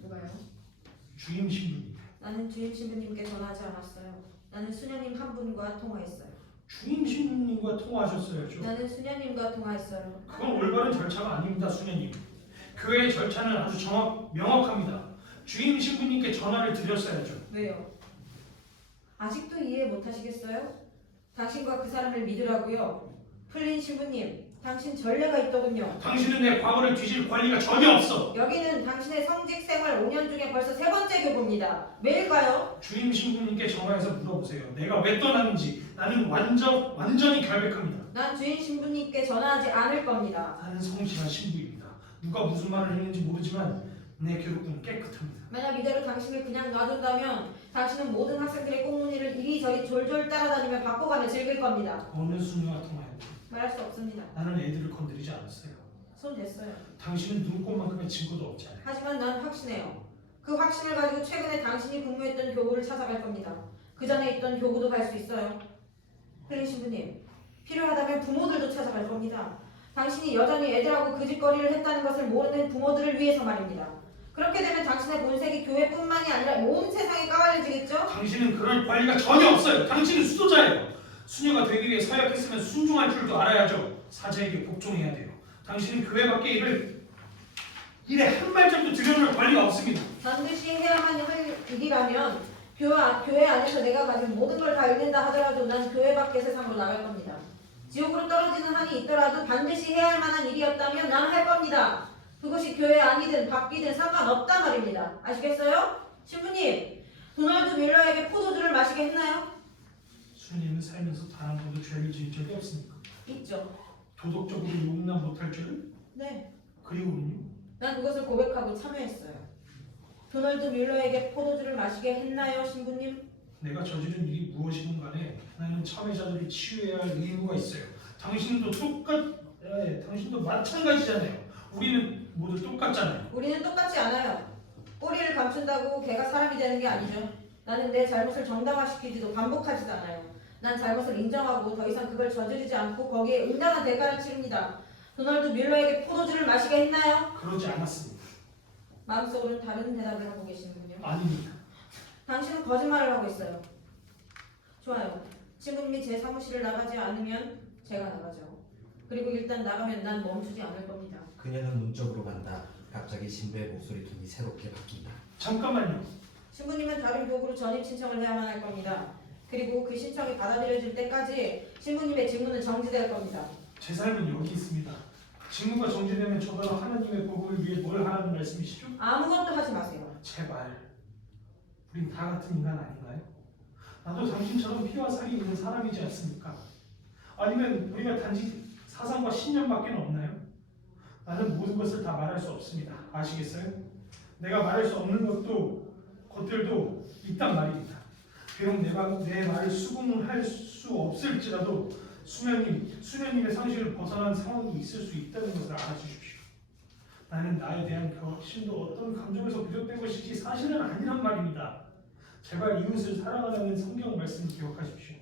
누가요? 주임 신부님. 나는 주임 신부님께 전화하지 않았어요. 나는 수녀님 한 분과 통화했어요. 주임 신부님과 통화하셨어야죠. 나는 수녀님과 통화했어요. 그건 올바른 절차가 아닙니다, 수녀님. 교회의 절차는 아주 명확합니다. 주임 신부님께 전화를 드렸어야죠. 왜요? 아직도 이해 못하시겠어요? 당신과 그 사람을 믿으라고요. 플린 신부님, 당신 전례가 있더군요. 당신은 내 과거를 뒤질 권리가 전혀 없어. 여기는 당신의 성직 생활 5년 중에 벌써 3번째 교보입니다. 매일 가요? 주임 신부님께 전화해서 물어보세요. 내가 왜 떠났는지. 나는 완전히 결백합니다. 난 주임 신부님께 전화하지 않을 겁니다. 나는 성실한 신부입니다. 누가 무슨 말을 했는지 모르지만 내 교육은 깨끗합니다. 만약 이대로 당신을 그냥 놔둔다면 당신은 모든 학생들의 꽁무니를 이리저리 졸졸 따라다니며 바꿔가며 즐길 겁니다. 어느 수녀와 통화했고 말할 수 없습니다. 나는 애들을 건드리지 않았어요. 손 댔어요. 당신은 눈꽃만큼의 증거도 없잖아요. 하지만 난 확신해요. 그 확신을 가지고 최근에 당신이 근무했던 교구를 찾아갈 겁니다. 그 전에 있던 교구도 갈 수 있어요. 플린 신부님, 필요하다면 부모들도 찾아갈 겁니다. 당신이 여전히 애들하고 그 짓거리를 했다는 것을 모르는 부모들을 위해서 말입니다. 그렇게 되면 당신의 본색이 교회뿐만이 아니라 온 세상에 까발려지겠죠? 당신은 그럴 권리가 전혀 없어요. 당신은 수도자예요. 수녀가 되기 위해 서약했으면 순종할 줄도 알아야죠. 사자에게 복종해야 돼요. 당신은 교회 밖의 일에 한 발짝도 들여놓을 권리가 없습니다. 반드시 해야만 할 일이라면 교회 안에서 내가 가진 모든 걸 다 잃는다 하더라도 난 교회 밖의 세상으로 나갈 겁니다. 지옥으로 떨어지는 한이 있더라도 반드시 해야 할 만한 일이었다면 난 할 겁니다. 그것이 교회 안이든 밖이든 상관없단 말입니다. 아시겠어요? 신부님, 도널드 뮬러에게 포도주를 마시게 했나요? 수녀님은 살면서 단 한 번도 죄를 지은 적이 없습니까? 있죠. 도덕적으로 용납 못할 죄를? 네. 그리고는요? 난 그것을 고백하고 참여했어요. 도널드 뮬러에게 포도주를 마시게 했나요, 신부님? 내가 저지른 일이 무엇이든 간에 나는 참여자들을 치유해야 할 의무가 있어요. 당신도 당신도 마찬가지잖아요. 우리는 모두 똑같잖아요. 우리는 똑같지 않아요. 꼬리를 감춘다고 걔가 사람이 되는 게 아니죠. 나는 내 잘못을 정당화시키지도 반복하지도 않아요. 난 잘못을 인정하고 더 이상 그걸 저지르지 않고 거기에 응당한 대가를 치릅니다. 도널드 뮬러에게 포도주를 마시게 했나요? 그러지 않았습니다. 마음속으로는 다른 대답을 하고 계시는군요. 아닙니다. 당신은 거짓말을 하고 있어요. 좋아요. 신부님이 제 사무실을 나가지 않으면 제가 나가죠. 그리고 일단 나가면 난 멈추지 않을 겁니다. 그녀는 문 쪽으로 간다. 갑자기 신부의 목소리 톤이 새롭게 바뀐다. 잠깐만요. 신부님은 다른 교구로 전입 신청을 해야만 할 겁니다. 그리고 그 신청이 받아들여질 때까지 신부님의 직무는 정지될 겁니다. 제 삶은 여기 있습니다. 직무가 정지되면 저도 하나님의 복음을 위해 뭘 하라는 말씀이시죠? 아무것도 하지 마세요. 제발. 우린 다 같은 인간 아닌가요? 나도 당신처럼 피와 살이 있는 사람이지 않습니까? 아니면 우리가 단지 사상과 신념밖에 없나요? 나는 모든 것을 다 말할 수 없습니다. 아시겠어요? 내가 말할 수 없는 것들도 있단 말입니다. 비록 내 말을 수긍할 수 없을지라도 수녀님의 상식을 벗어난 상황이 있을 수 있다는 것을 알아주십시오. 나는 나에 대한 격심도 어떤 감정에서 비롯된 것이지 사실은 아니란 말입니다. 제발 이웃을 사랑하라는 성경 말씀을 기억하십시오.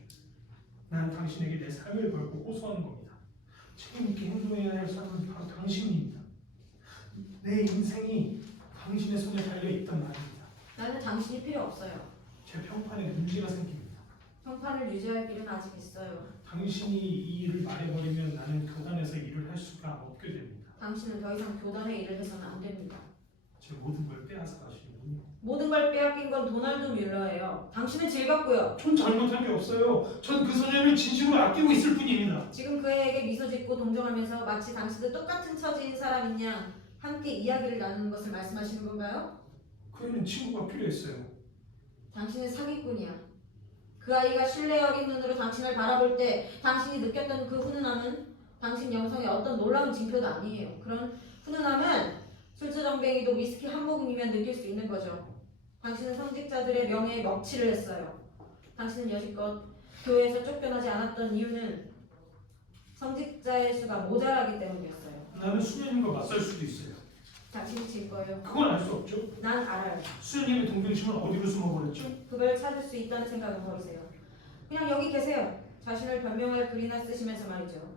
나는 당신에게 내 삶을 걸고 호소하는 겁니다. 책임 있게 행동해야 할 사람은 바로 당신입니다. 내 인생이 당신의 손에 달려 있단 말입니다. 나는 당신이 필요 없어요. 제 평판에 문제가 생깁니다. 평판을 유지할 길은 아직 있어요. 당신이 이 일을 말해버리면 나는 교단에서 일을 할 수가 없게 됩니다. 당신은 더 이상 교단의 일을 해서는 안 됩니다. 제 모든 걸 빼앗아 가시는군요. 모든 걸 빼앗긴 건 도널드 뮬러예요. 당신은 즐겁고요. 전 잘못한 게 없어요. 전 그 소년을 진심으로 아끼고 있을 뿐입니다. 지금 그 애에게 미소 짓고 동정하면서 마치 당신도 똑같은 처지인 사람인 양 함께 이야기를 나누는 것을 말씀하시는 건가요? 그 애는 친구가 필요했어요. 당신은 사기꾼이야. 그 아이가 신뢰 어린 눈으로 당신을 바라볼 때 당신이 느꼈던 그 훈훈함은 당신 영성의 어떤 놀라운 징표도 아니에요. 그런 훈훈함은 술주정뱅이도 위스키 한 모금이면 느낄 수 있는 거죠. 당신은 성직자들의 명예에 먹칠을 했어요. 당신은 여지껏 교회에서 쫓겨나지 않았던 이유는 성직자의 수가 모자라기 때문이었어요. 나는 수녀님과 맞설 수도 있어요. 당신이 질 거예요. 그건 알 수 없죠. 난 알아요. 수녀님의 동정심은 어디로 숨어버렸죠? 그걸 찾을 수 있다는 생각은 버리세요. 그냥 여기 계세요. 자신을 변명할 글이나 쓰시면서 말이죠.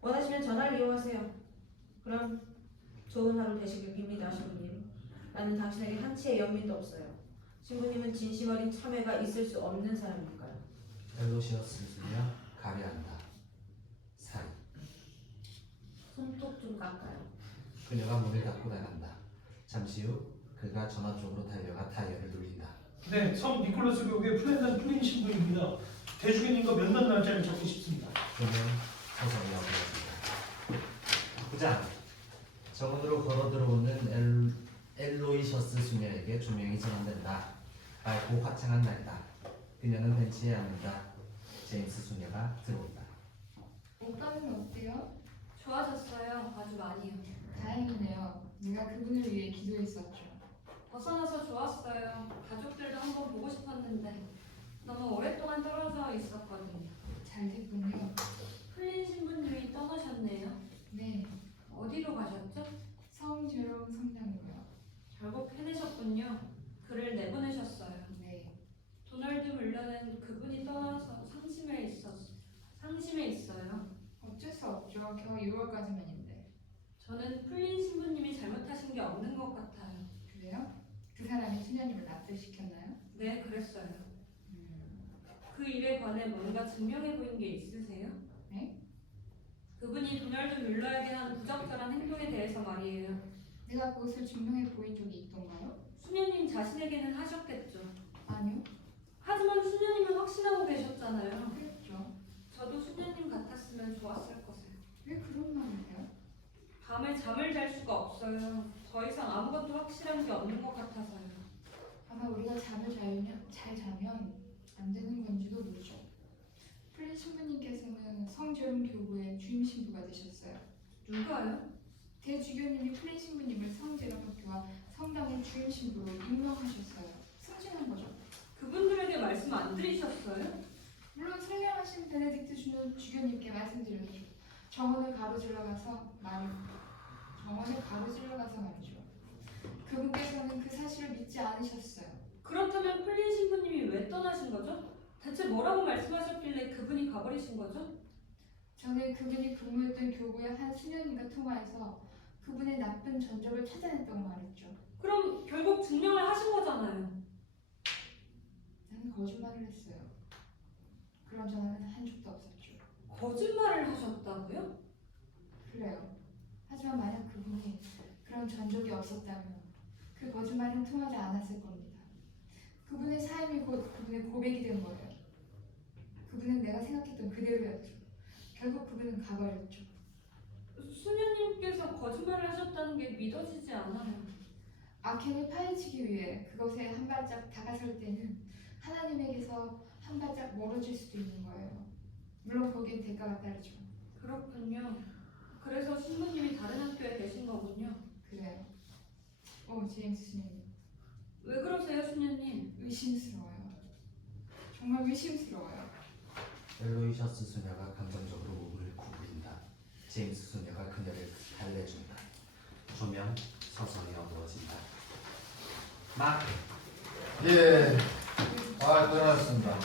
원하시면 전화를 이용하세요. 그럼 좋은 하루 되시길 빕니다, 신부님. 나는 당신에게 한치의 연민도 없어요. 신부님은 진심 어린 참회가 있을 수 없는 사람이니까요. 엘로시어스 수녀 가려한다. 살인. 손톱 좀 깎아요. 그녀가 문을 닫고 나간다. 잠시 후 그가 전화 쪽으로 달려가 타이어를 돌린다. 네, 성 니콜라스 교회 플랜단 플린 신부입니다. 대주교님과 면담 날짜를 잡고 싶습니다. 그는 서성이 어그러진다. 부장, 정원으로 걸어 들어오는 엘로이셔스 수녀에게 조명이 전환된다. 맑고 화창한 날이다. 그녀는 벤치에 앉는다. 제임스 수녀가 들어온다. 오빠는 어때요? 좋아졌어요. 아주 많이요. 다행이네요. 내가 그분을 위해 기도했었죠. 벗어나서 좋았어요. 가족들도 한번 보고 싶었는데 너무 오랫동안 떨어져 있었거든요. 잘 됐군요. 플린 신부님이 떠나셨네요. 네, 어디로 가셨죠? 성제롬 성당이고요. 결국 해내셨군요. 글을 내보내셨어요. 네, 도널드 물러는 그분이 떠나서 상심해 있어요. 어쩔 수 없죠. 겨우 6월까지만인데. 저는 플린 신부님이 잘못하신 게 없는 것 같아요. 그래요? 그 사람이 수녀님을 납득시켰나요? 네, 그랬어요. 그 일에 관해 뭔가 증명해 보인 게 있으세요? 네? 그분이 도널드 뮬러에게 한 부적절한 행동에 대해서 말이에요. 내가 그것을 증명해 보인 적이 있던가요? 수녀님 자신에게는 하셨겠죠. 아니요. 하지만 수녀님은 확신하고 계셨잖아요. 그랬죠. 저도 수녀님 같았으면 좋았을 것을. 왜 그런 말을 해요? 밤에 잠을 잘 수가 없어요. 더 이상 아무것도 확실한 게 없는 것 같아서요. 아마 우리가 잠을 잘 자면 안 되는 건지도 모르죠. 플린 신부님께서는 성제롬 교구의 주임 신부가 되셨어요. 누가요? 대주교님이 플린 신부님을 성제롬 학교와 성당의 주임 신부로 임명하셨어요. 승진한 거죠. 그분들에게 말씀 안 드리셨어요? 물론 선량하신 베네딕트 주교님께 말씀드렸죠. 정원을 가로질러 가서 말이죠. 그분께서는 그 사실을 믿지 않으셨어요. 그렇다면 플린 신부님이 왜 떠나신 거죠? 대체 뭐라고 말씀하셨길래 그분이 가버리신 거죠? 저는 그분이 근무했던 교구의 한 수녀님과 통화해서 그분의 나쁜 전적을 찾아냈다고 말했죠. 그럼 결국 증명을 하신 거잖아요. 나는 거짓말을 했어요. 그런 전화는 한 적도 없었죠. 거짓말을 하셨다고요? 그래요. 하지만 만약 그분이 그런 전적이 없었다면 그 거짓말은 통하지 않았을 겁니다. 그분의 삶이 곧 그분의 고백이 된 거예요. 그분은 내가 생각했던 그대로였죠. 결국 그분은 가버렸죠. 수녀님께서 거짓말을 하셨다는 게 믿어지지 않아요. 악행을 파헤치기 위해 그것에 한 발짝 다가설 때는 하나님에게서 한 발짝 멀어질 수도 있는 거예요. 물론 거기에 대가가 따르죠. 그렇군요. 그래서 신부님이 다른 학교에 계신 거군요. 그래요. 제임스 수녀님. 왜 그러세요, 수녀님? 의심스러워요. 정말 의심스러워요. 엘로이셔스 수녀가 감정적으로 몸을 구부린다. 제임스 수녀가 그녀를 달래준다. 조명 서서히 어두워진다. 예. 고생하셨습니다.